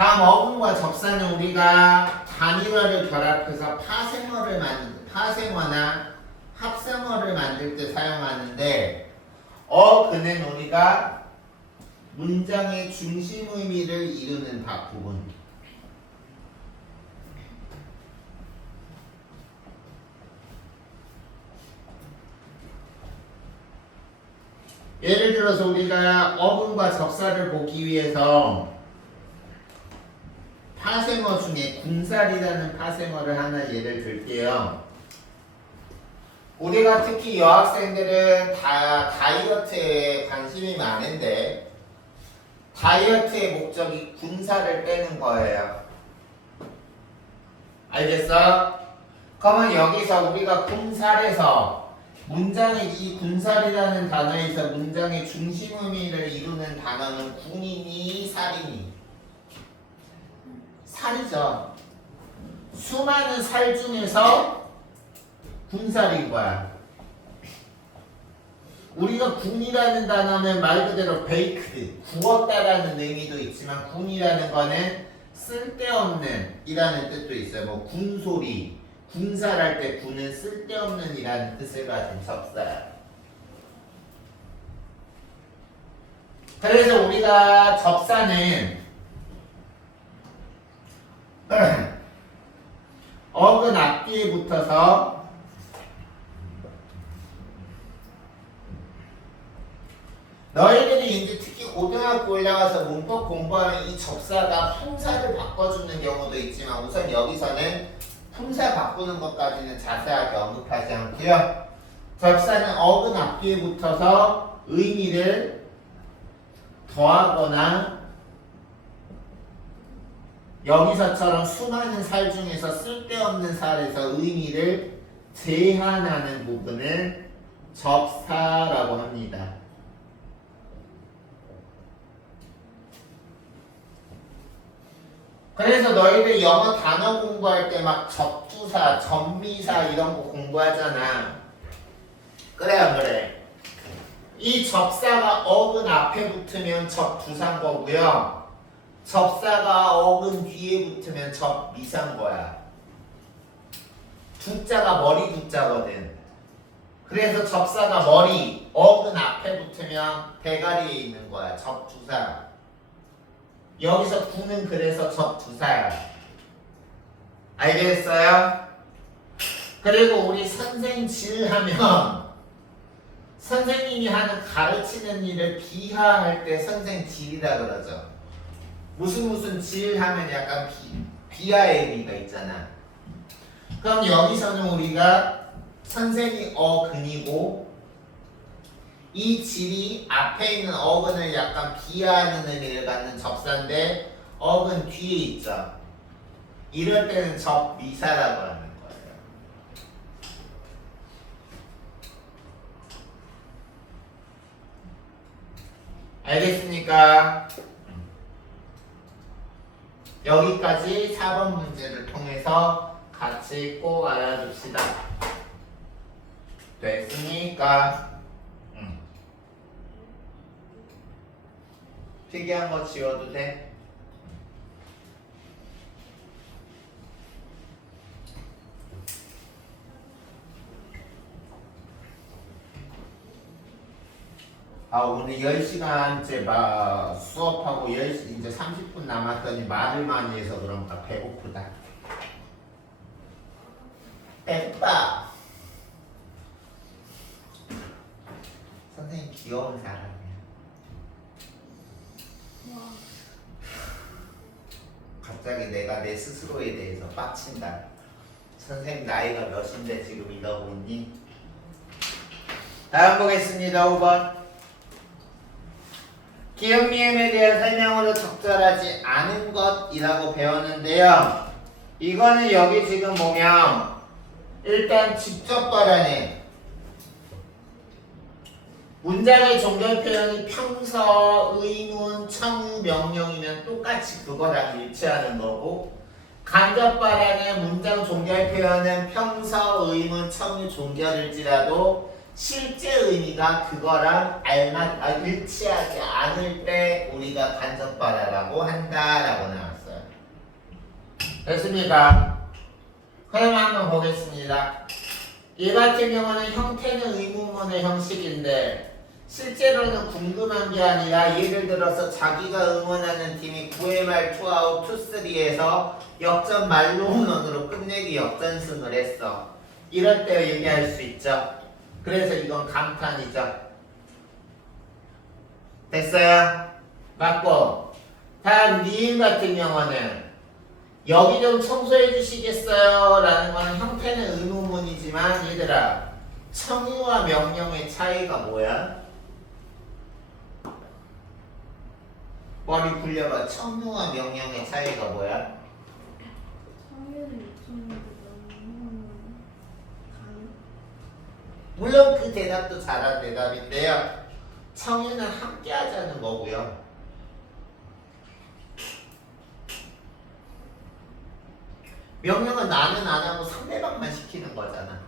다어근과 접사는 우리가 단위어를 결합해서 파생어나 합성어를 만들 때 사용하는데 어근은 우리가 문장의 중심 의미를 이루는 부분. 예를 들어서 우리가 어근과 접사를 보기 위해서 파생어 중에 군살이라는 파생어를 하나 예를 들게요. 우리가 특히 여학생들은 다이어트에 관심이 많은데 다이어트의 목적이 군살을 빼는 거예요. 알겠어? 그러면 여기서 우리가 군살에서 문장의 이 군살이라는 단어에서 문장의 중심 의미를 이루는 단어는 군이니 살이니? 살이죠. 수많은 살 중에서 군살인 거야. 우리가 군이라는 단어는 말 그대로 베이크드, 구웠다라는 의미도 있지만 군이라는 거는 쓸데없는 이라는 뜻도 있어요. 뭐 군소리, 군살할 때 군은 쓸데없는 이라는 뜻을 가진 접사야. 그래서 우리가 접사는 어근 앞뒤에 붙어서 너희들이 이제 특히 고등학교 올라가서 문법 공부하는 이 접사가 품사를 바꿔주는 경우도 있지만 우선 여기서는 품사 바꾸는 것까지는 자세하게 언급하지 않고요. 접사는 어근 앞뒤에 붙어서 의미를 더하거나 여기서처럼 수많은 살 중에서 쓸데없는 살에서 의미를 제한하는 부분을 접사라고 합니다. 그래서 너희들 영어 단어 공부할 때 막 접두사, 접미사 이런 거 공부하잖아. 그래 안 그래? 이 접사가 어근 앞에 붙으면 접두사인 거고요. 접사가 어근 뒤에 붙으면 접미사인 거야. 두자가 머리 두자거든. 그래서 접사가 머리, 어근 앞에 붙으면 대가리에 있는 거야. 접두사. 여기서 구는 그래서 접두사야. 알겠어요? 그리고 우리 선생질 하면 선생님이 하는 가르치는 일을 비하할 때 선생질이라 그러죠. 무슨 질 하면 약간 비하의 의미가 있잖아. 그럼 여기서는 우리가 선생이 어근이고 이 질이 앞에 있는 어근을 약간 비하하는 의미를 갖는 접사인데 어근 뒤에 있죠. 이럴 때는 접미사라고 하는 거예요. 알겠습니까? 여기까지 4번 문제를 통해서 같이 꼭 알아둡시다. 됐습니까? 필기한 거 지워도 돼? 오늘 10시간째 수업하고 10시 이제 30분 남았더니 말을 많이 해서 그런가 배고프다. 배고파. 선생님 귀여운 사람이야. 갑자기 내가 내 스스로에 대해서 빡친다. 선생님 나이가 몇인데 지금 이러고 있니? 다음 보겠습니다. 5번. 기억 미음에 대한 설명으로 적절하지 않은 것이라고 배웠는데요. 이거는 여기 지금 보면 일단 직접 발언해. 문장의 종결 표현이 평서, 의문, 청유, 명령이면 똑같이 그거랑 일치하는 거고 간접 발언의 문장 종결 표현은 평서, 의문, 청유, 종결일지라도 실제 의미가 그거랑 일치하지 않을 때 우리가 간접 발언이라고 한다라고 나왔어요. 됐습니까? 그럼 한번 보겠습니다. 이 같은 경우는 형태는 의문문의 형식인데 실제로는 궁금한 게 아니라 예를 들어서 자기가 응원하는 팀이 9회 말 투아웃 투쓰리에서 역전 말로홈런으로 끝내기 역전승을 했어. 이럴 때 얘기할 수 있죠. 그래서 이건 감탄이죠. 됐어요? 맞고 다음 니은 같은 경우는 여기 좀 청소해 주시겠어요? 라는 거는 형태는 의문문이지만 얘들아 청유와 명령의 차이가 뭐야? 머리 굴려봐. 청유와 명령의 차이가 뭐야? 청유는 요청인데 명령은 가요? 물론 그 대답도 잘한 대답인데요. 청유는 함께 하자는 거고요. 명령은 나는 안 하고 상대방만 시키는 거잖아.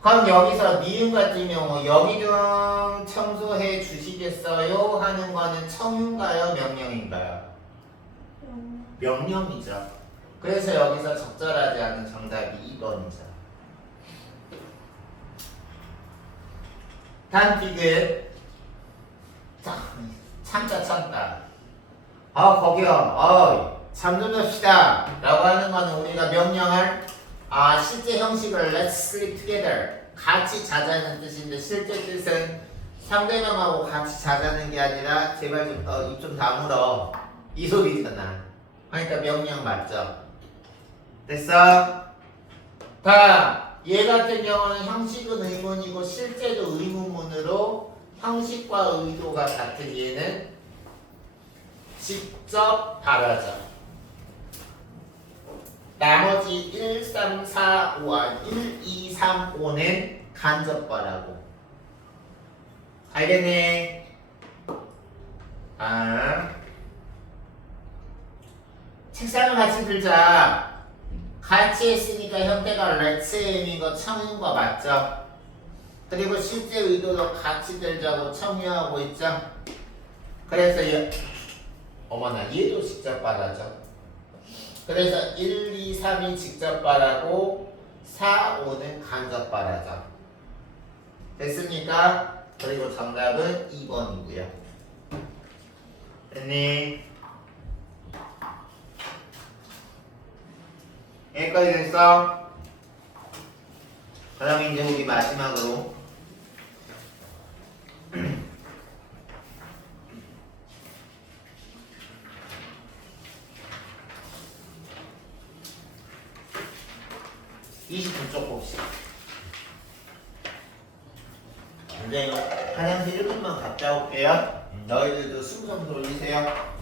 그럼 여기서 니은 같은 경우 여기 좀 청소해 주시겠어요? 하는 거는 청유인가요? 명령인가요? 명령이죠. 그래서 여기서 적절하지 않은 정답이 2번이죠. 단디귿. 자, 참다. 거기요. 잠 좀 잡시다. 라고 하는 거는 우리가 명령할 실제 형식을 let's sleep together. 같이 자자는 뜻인데 실제 뜻은 상대방하고 같이 자자는 게 아니라 제발 입 좀 다물어. 이 소리잖아. 그러니까 명령 맞죠? 됐어? 다음. 얘 같은 경우는 형식은 의문이고 실제도 의문문으로 형식과 의도가 같은 얘는 직접 발하죠. 나머지 1, 3, 4, 5, 1, 2, 3, 5는 간접 발하고. 알겠네? 책상을 같이 들자. 같이 했으니까 형태가 let's인 거 청유인 거 맞죠? 그리고 실제 의도도 같이 들자고 청유하고 있죠? 그래서 어머나 얘도 직접 발하죠. 그래서 1, 2, 3이 직접 발하고 4, 5는 간접 발하죠. 됐습니까? 그리고 정답은 2번이고요. 됐니? 여기까지 됐어? 그 다음에 이제 우리 마지막으로 20분 쪽 봅시다. 이제 화장실 1분만 갔다 올게요. 너희들도 숨 좀 돌리세요.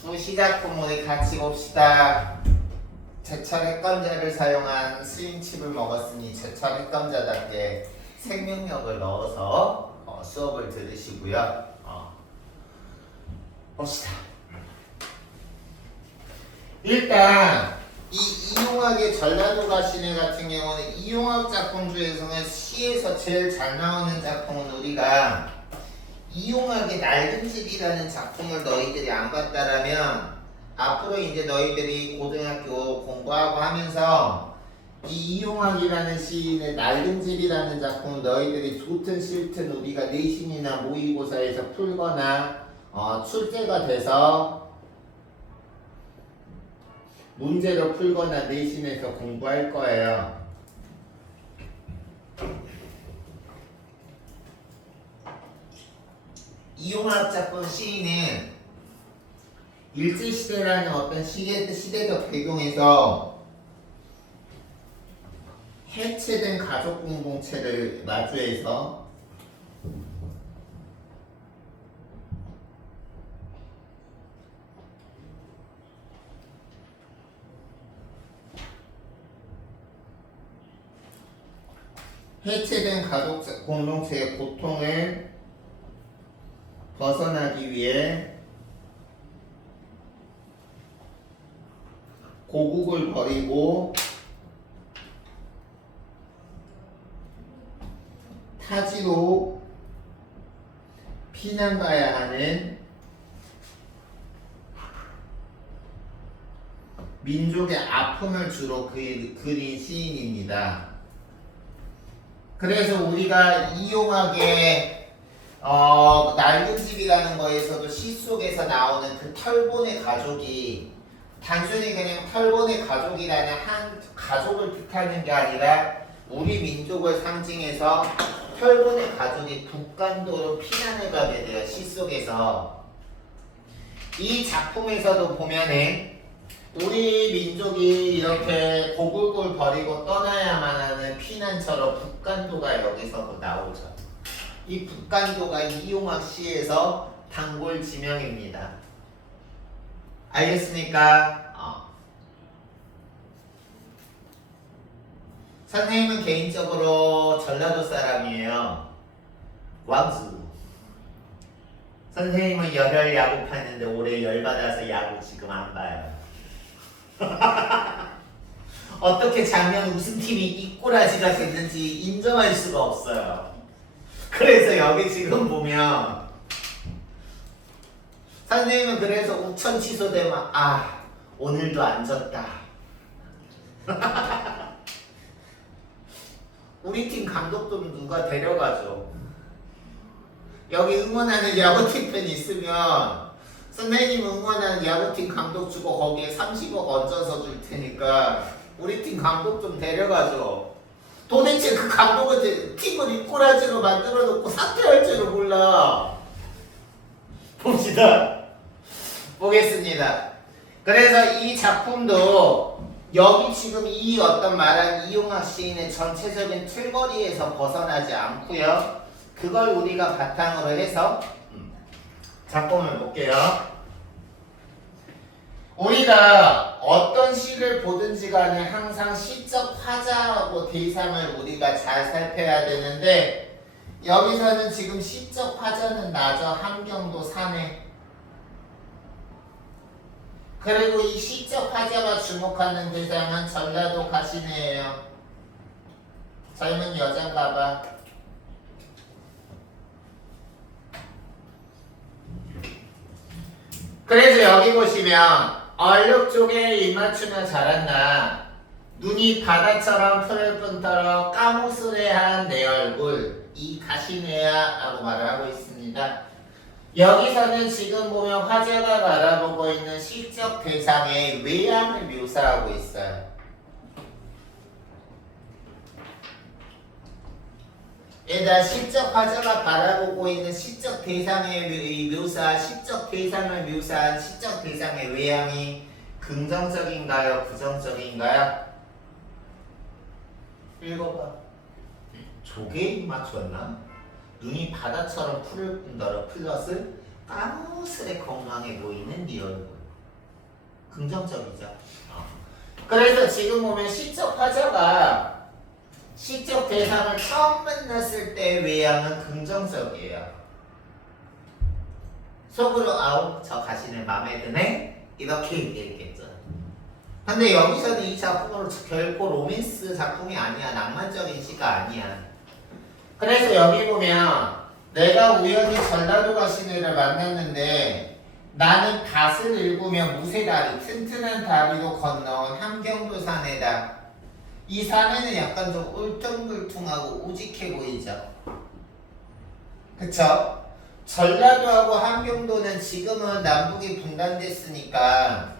두 시작품 우리 같이 봅시다. 제철 핵감자를 사용한 스윙칩을 먹었으니 제철 핵감자답게 생명력을 넣어서 수업을 들으시고요. 봅시다. 일단 이 이용학의 전라도가 시내 같은 경우는 이용학 작품 중에서는 시에서 제일 잘 나오는 작품은 우리가 이용학의 낡은 집이라는 작품을 너희들이 안 봤다라면 앞으로 이제 너희들이 고등학교 공부하고 하면서 이 이용학이라는 시인의 낡은 집이라는 작품을 너희들이 좋든 싫든 우리가 내신이나 모의고사에서 풀거나 출제가 돼서 문제로 풀거나 내신에서 공부할 거예요. 이용학 작품 시인은 일제시대라는 어떤 시대적 배경에서 해체된 가족 공동체를 마주해서 해체된 가족 공동체의 고통을 벗어나기 위해 고국을 버리고 타지로 피난 가야 하는 민족의 아픔을 주로 그린 시인입니다. 그래서 우리가 이용학의 낡은 집이라는 거에서도 시 속에서 나오는 그 털보네 가족이 단순히 그냥 털보네 가족이라는 한 가족을 뜻하는 게 아니라 우리 민족을 상징해서 털보네 가족이 북간도로 피난을 가게 돼요. 시 속에서. 이 작품에서도 보면은 우리 민족이 이렇게 고국을 버리고 떠나야만 하는 피난처럼 북간도가 여기서도 나오죠. 이 북간도가 이용학 시에서 단골 지명입니다. 알겠습니까? 선생님은 개인적으로 전라도 사람이에요. 왕수. 선생님은 열혈 야구 팠는데 올해 열받아서 야구 지금 안 봐요. 어떻게 작년 우승팀이 이 꼬라지가 됐는지 인정할 수가 없어요. 그래서 여기 지금 보면 선생님은 그래서 우천 취소되면 오늘도 안 졌다. 우리 팀 감독 좀 누가 데려가죠. 여기 응원하는 야구팀 팬 있으면 선생님 응원하는 야구팀 감독 주고 거기에 30억 얹어서 줄 테니까 우리 팀 감독 좀 데려가죠. 도대체 그 감독은 팀을 이꼬라지로 만들어 놓고 사퇴할 줄을 몰라. 봅시다. 보겠습니다. 그래서 이 작품도 여기 지금 이 어떤 말한 이용학 시인의 전체적인 틀거리에서 벗어나지 않고요. 그걸 우리가 바탕으로 해서 작품을 볼게요. 우리가 어떤 시를 보든지 간에 항상 시적 화자하고 대상을 우리가 잘 살펴야 되는데 여기서는 지금 시적 화자는 나저 함경도 사내. 그리고 이 시적 화자가 주목하는 대상은 전라도 가시네예요. 젊은 여잔가 봐. 그래서 여기 보시면 얼룩 쪽에 입맞추면 잘한다. 눈이 바다처럼 푸를 뿐더러 까무스레한 내 얼굴 이 가시네야 라고 말을 하고 있습니다. 여기서는 지금 보면 화자가 바라보고 있는 시적 대상의 외양을 묘사하고 있어요. 얘들아 시적 화자가 바라보고 있는 시적 대상의 묘사, 시적 대상을 묘사한 시적 대상의 외양이 긍정적인가요? 부정적인가요? 읽어봐. 조개 입 맞췄나? 눈이 바다처럼 푸를 뿐더러 플러스 까무스레 건강해 보이는 네 얼굴. 긍정적이죠. 그래서 지금 보면 시적 화자가 시적 대상을 처음 만났을 때 외양은 긍정적이에요. 속으로 아우 저 가시는 마음에 드네? 이렇게 얘기했겠죠. 근데 여기서는 이 작품으로 결코 로맨스 작품이 아니야. 낭만적인 시가 아니야. 그래서 여기 보면 내가 우연히 전라도 가시네를 만났는데 나는 밭을 일구며 무쇠다리 튼튼한 다리로 건너온 함경도 산에다. 이 산에는 약간 좀 울퉁불퉁하고 우직해 보이죠. 그쵸? 전라도하고 함경도는 지금은 남북이 분단됐으니까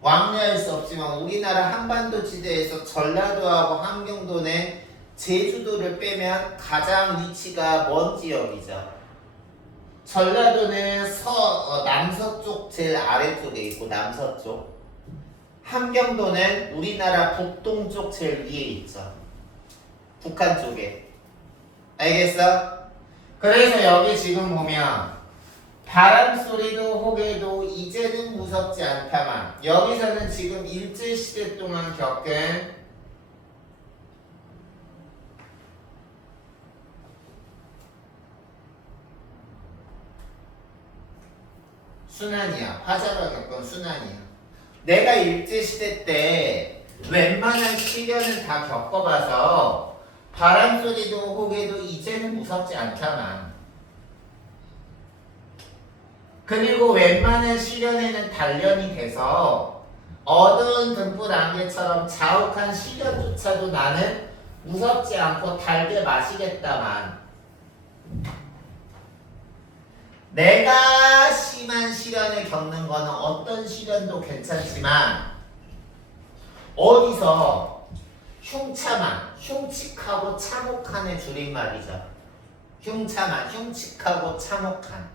왕래할 수 없지만 우리나라 한반도 지대에서 전라도하고 함경도는 제주도를 빼면 가장 위치가 먼 지역이죠. 전라도는 남서쪽 제일 아래쪽에 있고 남서쪽. 함경도는 우리나라 북동쪽 제일 위에 있죠. 북한 쪽에. 알겠어? 그래서 여기 지금 보면 바람소리도 호개도 이제는 무섭지 않다만 여기서는 지금 일제시대 동안 겪은 순환이야. 화자가 겪은 순환이야. 내가 일제시대 때 웬만한 시련은 다 겪어봐서 바람소리도 호개도 이제는 무섭지 않다만 그리고 웬만한 시련에는 단련이 돼서 어두운 등불 안개처럼 자욱한 시련조차도 나는 무섭지 않고 달게 마시겠다만 내가 심한 시련을 겪는 거는 어떤 시련도 괜찮지만 어디서 흉참한, 흉측하고 참혹한의 줄임말이죠. 흉참한, 흉측하고 참혹한.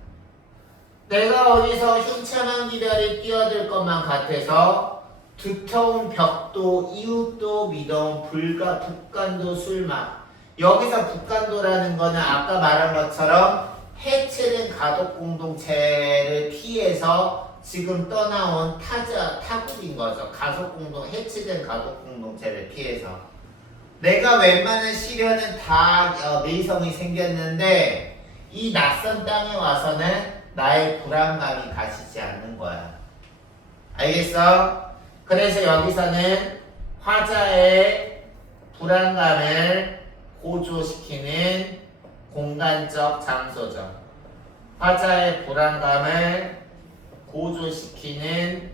내가 어디서 흉참한 기별이 뛰어들 것만 같아서 두터운 벽도 이웃도 미더운 불과 북간도 술막. 여기서 북간도라는 거는 아까 말한 것처럼 해체된 가족 공동체를 피해서 지금 떠나온 타국인 거죠. 가족 공동 해체된 가족 공동체를 피해서 내가 웬만한 시련은 다 내성이 생겼는데 이 낯선 땅에 와서는 나의 불안감이 가시지 않는 거야. 알겠어? 그래서 여기서는 화자의 불안감을 고조시키는 공간적 장소죠. 화자의 불안감을 고조시키는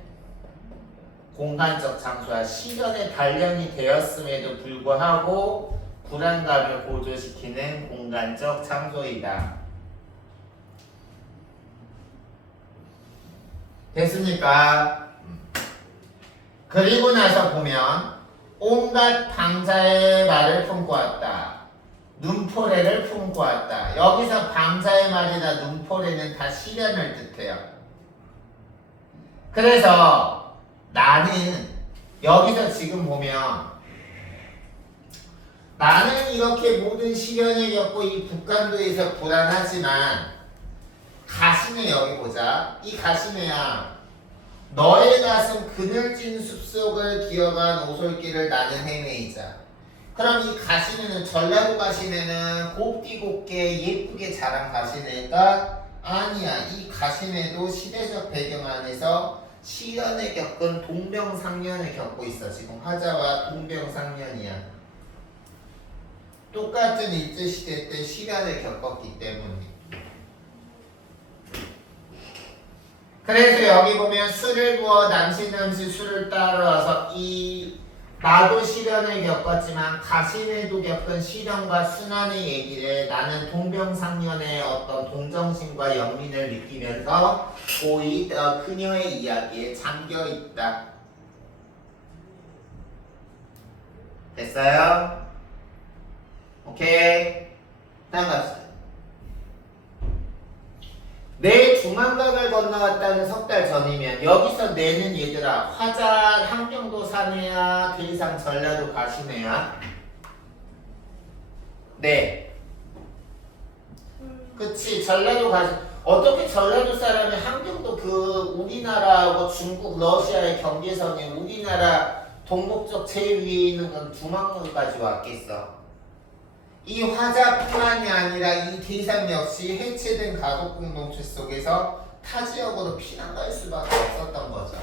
공간적 장소야. 시련에 단련이 되었음에도 불구하고 불안감을 고조시키는 공간적 장소이다. 됐습니까? 그리고 나서 보면 온갖 방자의 말을 품고 왔다. 눈포래를 품고 왔다. 여기서 방자의 말이나 눈포래는 다 시련을 뜻해요. 그래서 나는 여기서 지금 보면 나는 이렇게 모든 시련을 겪고 이 북간도에서 불안하지만 가시네. 여기 보자. 이 가시네야. 너의 가슴 그늘진 숲속을 기어간 오솔길을 나는 헤매이자. 그럼 이 가시네는 전라도 가시네는 곱디 곱게 예쁘게 자란 가시네가 아니야. 이 가시네도 시대적 배경 안에서 시련을 겪은 동병상련을 겪고 있어. 지금 화자와 동병상련이야. 똑같은 일제시대 때 시련을 겪었기 때문에. 그래서 여기 보면 술을 부어 남신남신 술을 따라와서 이 나도 시련을 겪었지만 가시네도 겪은 시련과 순환의 얘기를 나는 동병상련의 어떤 동정심과 연민을 느끼면서 고이 그녀의 이야기에 잠겨있다. 됐어요? 오케이. 다음 갑시다. 내 중앙각을 건너갔다는 석 달 전이면 여기서 내는 얘들아 화자 함경도 사내야 대상 전라도 가시네야. 네. 그치 전라도 가시. 어떻게 전라도 사람이 함경도 그 우리나라하고 중국 러시아의 경계선에 우리나라 동북쪽 제일 위에 있는 건 중앙까지 왔겠어. 이 화자뿐만이 아니라 이 대상 역시 해체된 가족 공동체 속에서 타 지역으로 피난 갈 수밖에 없었던 거죠.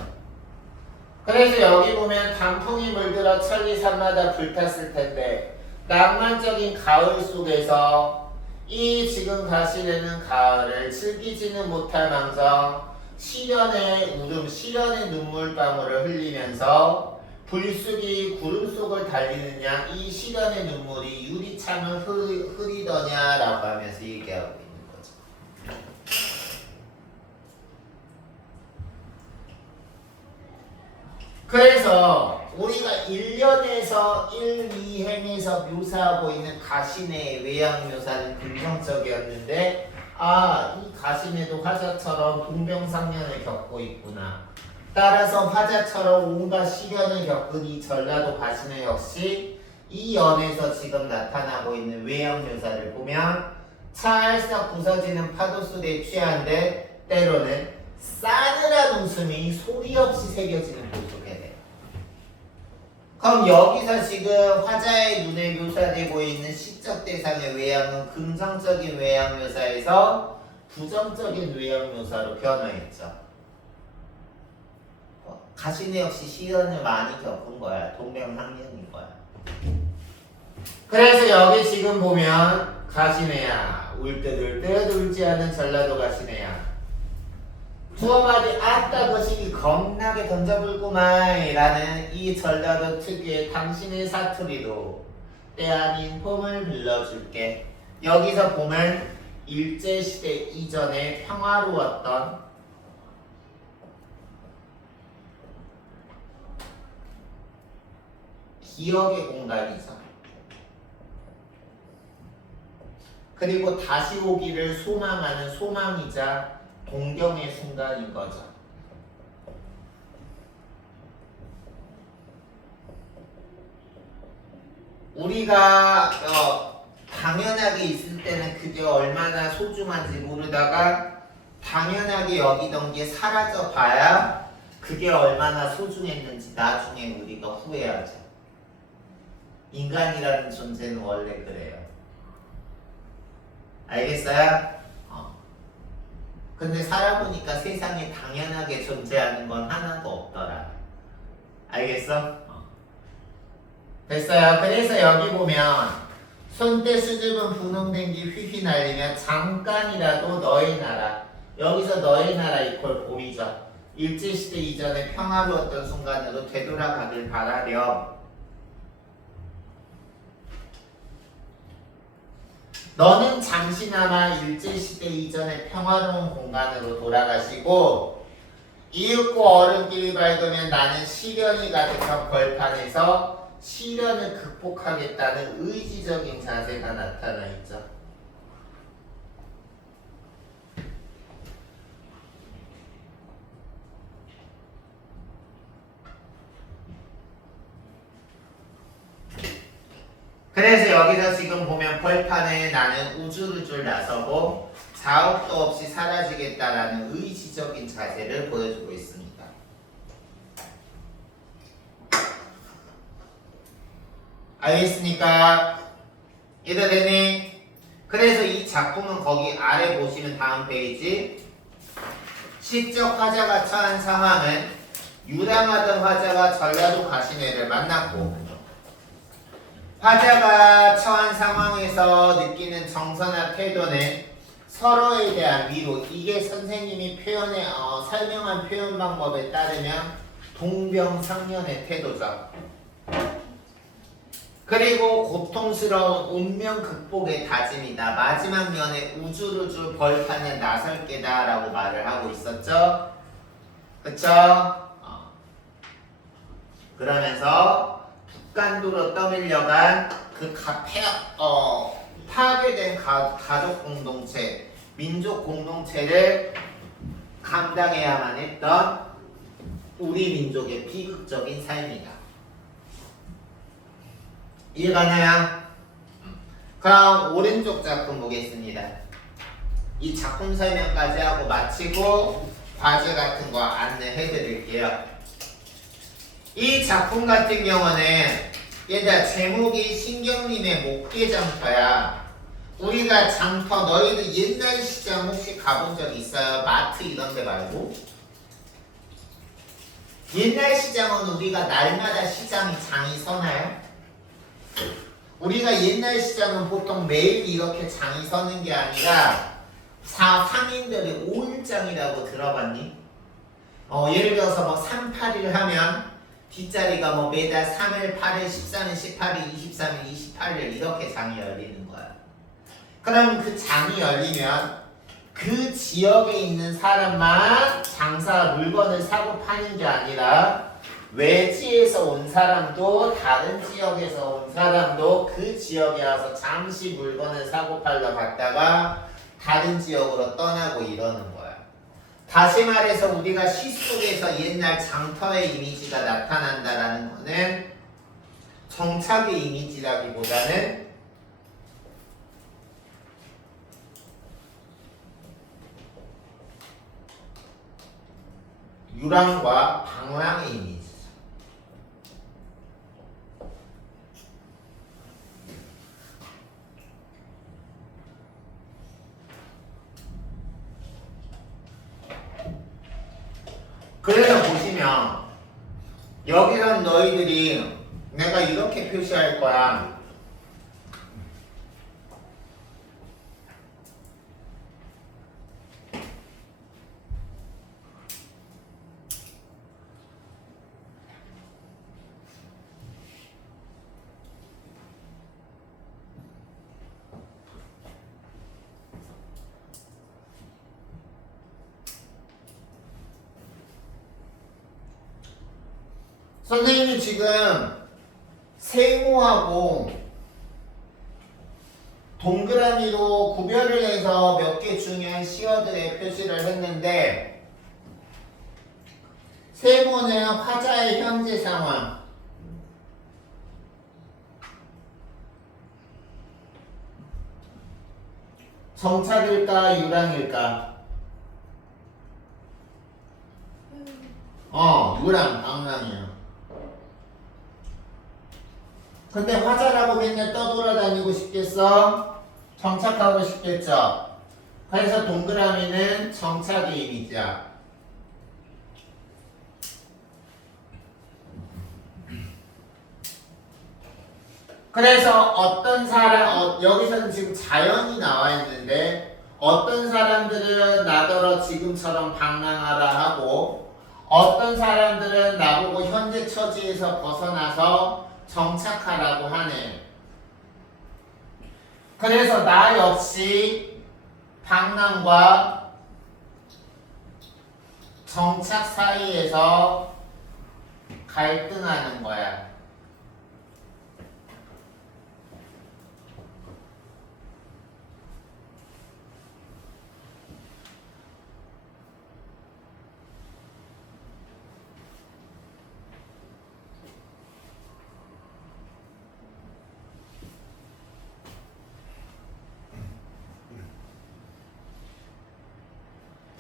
그래서 여기 보면 단풍이 물들어 천리 산마다 불탔을 텐데 낭만적인 가을 속에서 이 지금 가시는 가을을 즐기지는 못할 망정 시련의 울음, 시련의 눈물방울을 흘리면서 불쑥이 구름 속을 달리느냐 이 시련의 눈물이 유리창을 흐리더냐라고 하면서 얘기하고 있는 거죠. 그래서 우리가 1년에서 1, 2행에서 묘사하고 있는 가시네의 외양 묘사는 긍정적이었는데 이 가시네도 화자처럼 동병상련을 겪고 있구나. 따라서 화자처럼 온갖 시련을 겪은 이 전라도 가시네 역시 이 연에서 지금 나타나고 있는 외양 묘사를 보면 찰싹 부서지는 파도 소리에 취한데 때로는 싸늘한 웃음이 소리 없이 새겨지는 모습에 돼. 그럼 여기서 지금 화자의 눈에 묘사되고 있는 시적 대상의 외양은 긍정적인 외양 묘사에서 부정적인 외양 묘사로 변화했죠. 가시네 역시 시련을 많이 겪은 거야. 동병상련인 거야. 그래서 여기 지금 보면 가시네야 울 듯 울 듯 울지 않은 전라도 가시네야 두어 마디 아따 거시기 겁나게 던져불구만 라는 이 전라도 특유의 당신의 사투리로 때 아닌 봄을 불러줄게. 여기서 봄은 일제시대 이전에 평화로웠던 기억의 공간이죠. 그리고 다시 오기를 소망하는 소망이자 동경의 순간인 거죠. 우리가 당연하게 있을 때는 그게 얼마나 소중한지 모르다가 당연하게 여기던 게 사라져 봐야 그게 얼마나 소중했는지 나중에 우리가 후회하죠. 인간이라는 존재는 원래 그래요. 알겠어요? 근데 살아보니까 세상에 당연하게 존재하는 건 하나도 없더라. 알겠어? 됐어요. 그래서 여기 보면 손때 수줍은 분홍된 기 휘휘 날리며 잠깐이라도 너의 나라. 여기서 너의 나라 이퀄 봄이죠. 일제시대 이전에 평화로웠던 순간으로 되돌아가길 바라렴. 너는 잠시나마 일제시대 이전의 평화로운 공간으로 돌아가시고 이윽고 얼음길을 밟으면 나는 시련이 가득한 벌판에서 시련을 극복하겠다는 의지적인 자세가 나타나 있죠. 그래서 여기서 지금 보면 벌판에 나는 우쭐우쭐 나서고 자욱도 없이 사라지겠다라는 의지적인 자세를 보여주고 있습니다. 알겠습니까? 이해되니? 그래서 이 작품은 거기 아래 보시면 다음 페이지 시적 화자가 처한 상황은 유랑하던 화자가 전라도 가시네를 만났고 화자가 처한 상황에서 느끼는 정서나 태도는 서로에 대한 위로. 이게 선생님이 설명한 표현 방법에 따르면 동병상련의 태도죠. 그리고 고통스러운 운명 극복의 다짐이다. 마지막 면에 우쭐우쭐 벌판에 나설 게다 라고 말을 하고 있었죠. 그쵸? 그러면서 북간도로 떠밀려간 그 파괴된 가족 공동체, 민족 공동체를 감당해야만 했던 우리 민족의 비극적인 삶이다. 이해가나요? 그럼 오른쪽 작품 보겠습니다. 이 작품 설명까지 하고 마치고 과제 같은 거 안내해 드릴게요. 이 작품 같은 경우는 얘들아 제목이 신경님의 목계장터야. 우리가 장터, 너희들 옛날 시장 혹시 가본 적 있어요? 마트 이런 데 말고? 옛날 시장은 우리가 날마다 시장이 장이 서나요? 우리가 옛날 시장은 보통 매일 이렇게 장이 서는 게 아니라 상인들이 5일장이라고 들어봤니? 예를 들어서 뭐 3, 8일 하면 뒷자리가 뭐 매달 3일, 8일, 13일, 18일, 23일, 28일 이렇게 장이 열리는 거야. 그럼 그 장이 열리면 그 지역에 있는 사람만 물건을 사고 파는 게 아니라 외지에서 온 사람도 다른 지역에서 온 사람도 그 지역에 와서 잠시 물건을 사고 팔러 갔다가 다른 지역으로 떠나고 이러는 거야. 다시 말해서 우리가 시 속에서 옛날 장터의 이미지가 나타난다라는 거는 정착의 이미지라기보다는 유랑과 방랑의 이미지죠. 그래서 보시면 여기선 너희들이 내가 이렇게 표시할 거야. 선생님이 지금 세모하고 동그라미로 구별을 해서 몇 개 중요한 시어들의 표시를 했는데 세모는 화자의 현재 상황 정착일까 유랑일까? 유랑, 방랑이야. 근데 화자라고 맨날 떠돌아다니고 싶겠어? 정착하고 싶겠죠? 그래서 동그라미는 정착의 이미지야. 그래서 어떤 사람, 여기서는 지금 자연이 나와 있는데 어떤 사람들은 나더러 지금처럼 방랑하라 하고 어떤 사람들은 나보고 현재 처지에서 벗어나서 정착하라고 하네. 그래서 나 역시 방랑과 정착 사이에서 갈등하는 거야.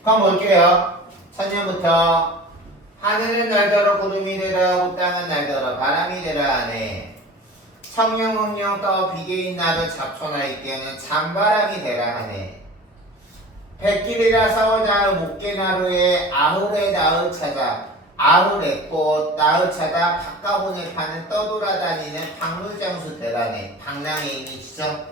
그럼 볼게요. 천년부터 하늘은 날더러 구름이 되라 땅은 날더러 바람이 되라 하네. 성령응령 떠 비계인 나를 잡초나 있게는 잔바람이 되라 하네. 백길이라 서울나을 목계나루에 아후레 나을 찾아 아후레 꽃 나을 찾아 바까보내 파는 떠돌아다니는 박물장수 되라네. 방랑의 이미지죠.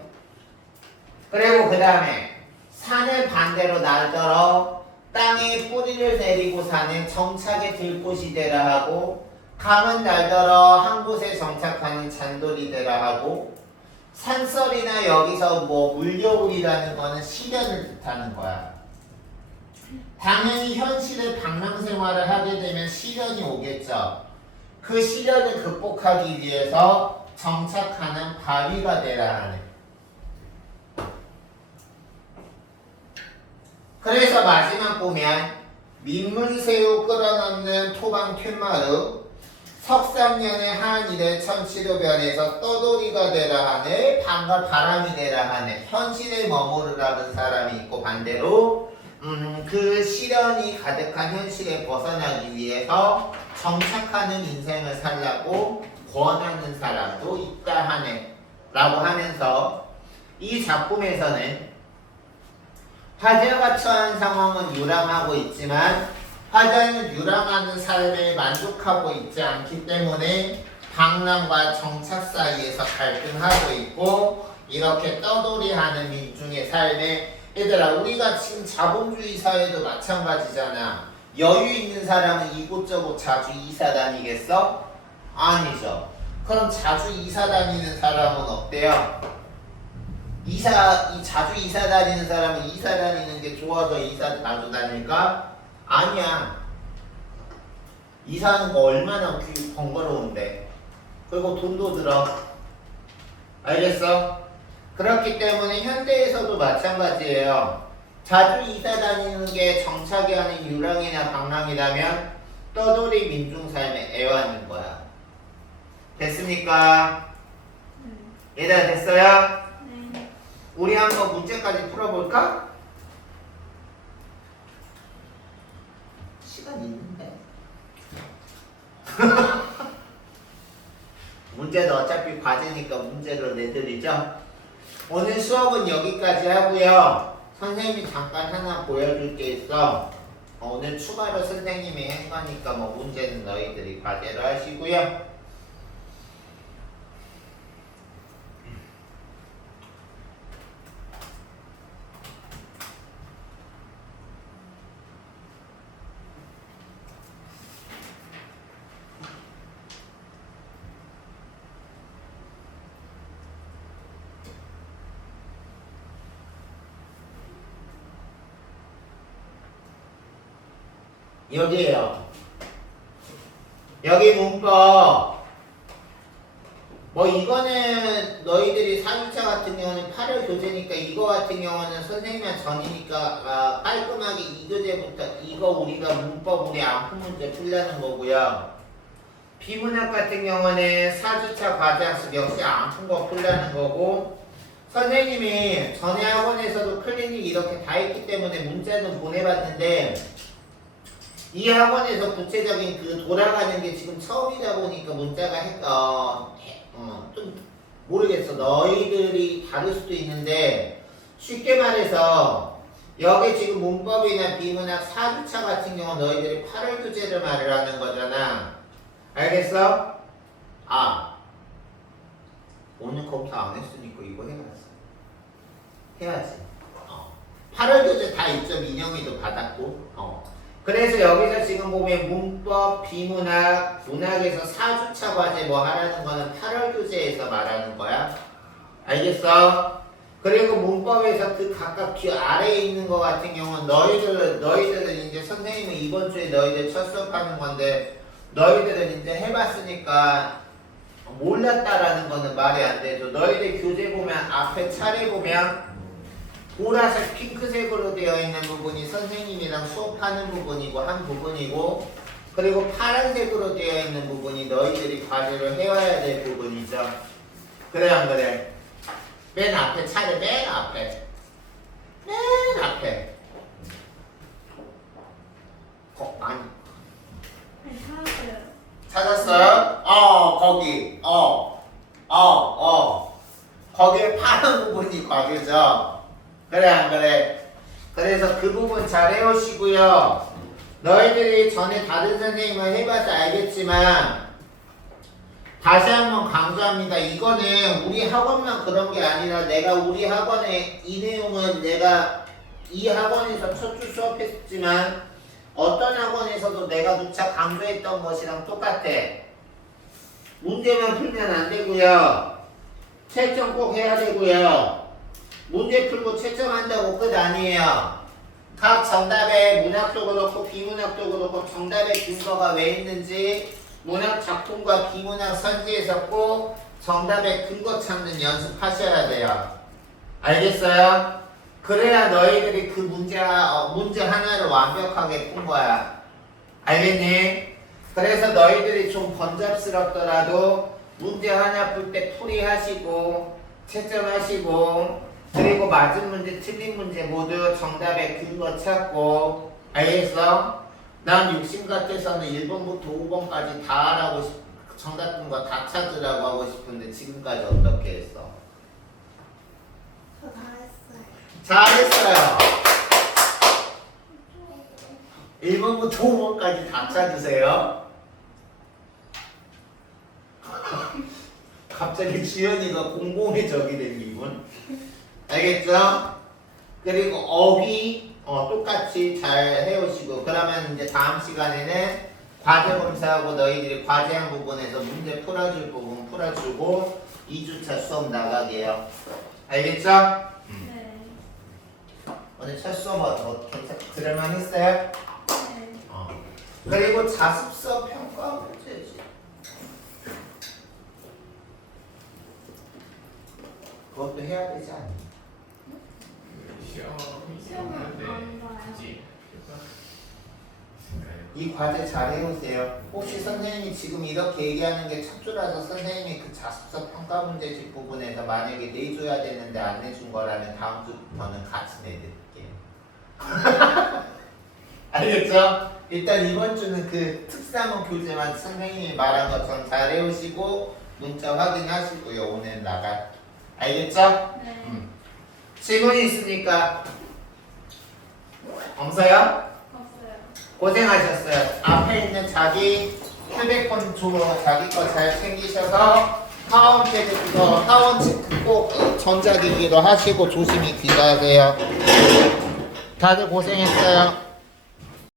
그리고 그 다음에 산을 반대로 날더러 땅에 뿌리를 내리고 사는 정착의 들꽃이 되라 하고 강은 날더러 한 곳에 정착하는 잔돌이 되라 하고 산설이나 여기서 뭐 물겨울이라는 거는 시련을 뜻하는 거야. 당연히 현실의 방랑생활을 하게 되면 시련이 오겠죠. 그 시련을 극복하기 위해서 정착하는 바위가 되라 하네. 그래서 마지막 보면 민문새우 끌어넣는 토방 툇마루 석삼년의 한일의 천치료변에서 떠돌이가 되라 하네. 방과 바람이 되라 하네. 현실에 머무르라는 사람이 있고 반대로 그 시련이 가득한 현실에 벗어나기 위해서 정착하는 인생을 살라고 권하는 사람도 있다 하네 라고 하면서 이 작품에서는 화자가 처한 상황은 유랑하고 있지만 화자는 유랑하는 삶에 만족하고 있지 않기 때문에 방랑과 정착 사이에서 갈등하고 있고 이렇게 떠돌이하는 민중의 삶에 얘들아 우리가 지금 자본주의 사회도 마찬가지잖아. 여유 있는 사람은 이곳저곳 자주 이사 다니겠어? 아니죠. 그럼 자주 이사 다니는 사람은 어때요? 자주 이사 다니는 사람은 이사 다니는 게 좋아서 이사 자주 다닐까? 아니야. 이사하는 거 얼마나 번거로운데. 그리고 돈도 들어. 알겠어? 그렇기 때문에 현대에서도 마찬가지예요. 자주 이사 다니는 게 정착이 아닌 유랑이나 방랑이라면 떠돌이 민중 삶의 애환인 거야. 됐습니까? 얘들아 됐어요? 우리 한번 문제까지 풀어볼까? 시간 있는데. 문제도 어차피 과제니까 문제로 내드리죠. 오늘 수업은 여기까지 하고요. 선생님이 잠깐 하나 보여줄 게 있어. 오늘 추가로 선생님이 한 거니까 뭐 문제는 너희들이 과제로 하시고요. 여기에요. 여기 문법 뭐 이거는 너희들이 4주차 같은 경우는 8월 교재니까 이거 같은 경우는 선생님이랑 전이니까 깔끔하게 이 교재부터 이거 우리가 문법 우리 안푼 문제 풀려는 거고요. 비문학 같은 경우는 4주차 과제학습 역시 안 푼 거 풀려는 거고 선생님이 전에 학원에서도 클리닉 이렇게 다 했기 때문에 문자는 보내봤는데 이 학원에서 구체적인 그 돌아가는 게 지금 처음이다 보니까 문자가 좀 모르겠어. 너희들이 다를 수도 있는데 쉽게 말해서 여기 지금 문법이나 비문학 4주차 같은 경우 너희들이 8월 교재를 말을 하는 거잖아. 알겠어? 오늘 검사 안 했으니까 이거 해야지. 8월 교재 다 있죠. 민영이도 받았고. 그래서 여기서 지금 보면 문법, 비문학, 문학에서 4주차 과제 뭐 하라는 거는 8월 교재에서 말하는 거야. 알겠어? 그리고 문법에서 그 각각 뒤 아래에 있는 거 같은 경우는 너희들은 이제 선생님은 이번 주에 너희들 첫 수업하는 건데 너희들은 이제 해봤으니까 몰랐다라는 거는 말이 안 되죠. 너희들 교재 보면 앞에 차례 보면 보라색 핑크색으로 되어 있는 부분이 선생님이랑 수업하는 부분이고 한 부분이고 그리고 파란색으로 되어 있는 부분이 너희들이 과제를 해와야 될 부분이죠. 그래 안 그래? 맨 앞에 차례 맨 앞에 아니 찾았어요. 찾았어요? 거기 거기에 파란 부분이 과제죠. 그래 안 그래? 그래서 그 부분 잘 해오시고요. 너희들이 전에 다른 선생님을 해봐서 알겠지만 다시 한번 강조합니다. 이거는 우리 학원만 그런 게 아니라 내가 우리 학원에 이 내용은 내가 이 학원에서 첫 주 수업했지만 어떤 학원에서도 내가 누차 강조했던 것이랑 똑같아. 문제만 풀면 안 되고요. 채점 꼭 해야 되고요. 문제 풀고 채점한다고 끝 아니에요. 각 정답에 문학도 그렇고 비문학도 그렇고 정답의 근거가 왜 있는지 문학 작품과 비문학 선지에서 꼭 정답의 근거 찾는 연습하셔야 돼요. 알겠어요? 그래야 너희들이 그 문제 하나를 완벽하게 푼 거야. 알겠니? 그래서 너희들이 좀 번잡스럽더라도 문제 하나 풀 때 풀이하시고 채점하시고 그리고 맞은 문제 틀린 문제 모두 정답의 근거 찾고 알겠어? 난 욕심 같아서는 1번부터 5번까지 다 하라고 정답 근거 다 찾으라고 하고 싶은데 지금까지 어떻게 했어? 저 다 했어요. 잘했어요. 1번부터 5번까지 다 찾으세요. 갑자기 주연이가 공공의적이 된 기분. 알겠죠? 그리고 어휘 똑같이 잘 해오시고 그러면 이제 다음 시간에는 과제 검사하고 너희들이 과제한 부분에서 문제 풀어줄 부분 풀어주고 2주차 수업 나가게요. 알겠죠? 네. 오늘 첫 수업 들을만 했어요? 네. 그리고 자습서 평가 문제지. 그것도 해야 되지 않니? 시험은 안 봐요. 이 과제 잘 해오세요. 혹시 선생님이 지금 이렇게 얘기하는 게 첫 주라서 선생님이 그 자습서 평가 문제집 부분에서 만약에 내줘야 되는데 안 내준 거라면 다음 주부터는 같이 내드릴게요. 알겠죠? 일단 이번 주는 그 특사문 교재만 선생님이 말한 것처럼 잘 해오시고 문자 확인하시고요. 오늘 나갈. 알겠죠? 네. 질문이 있으니까 없어요? 없어요. 고생하셨어요. 앞에 있는 자기 휴대폰 주로 자기 거 잘 챙기셔서 하원패드 그거 하원책 꼭 전자기기로 하시고 조심히 귀가하세요. 다들 고생했어요.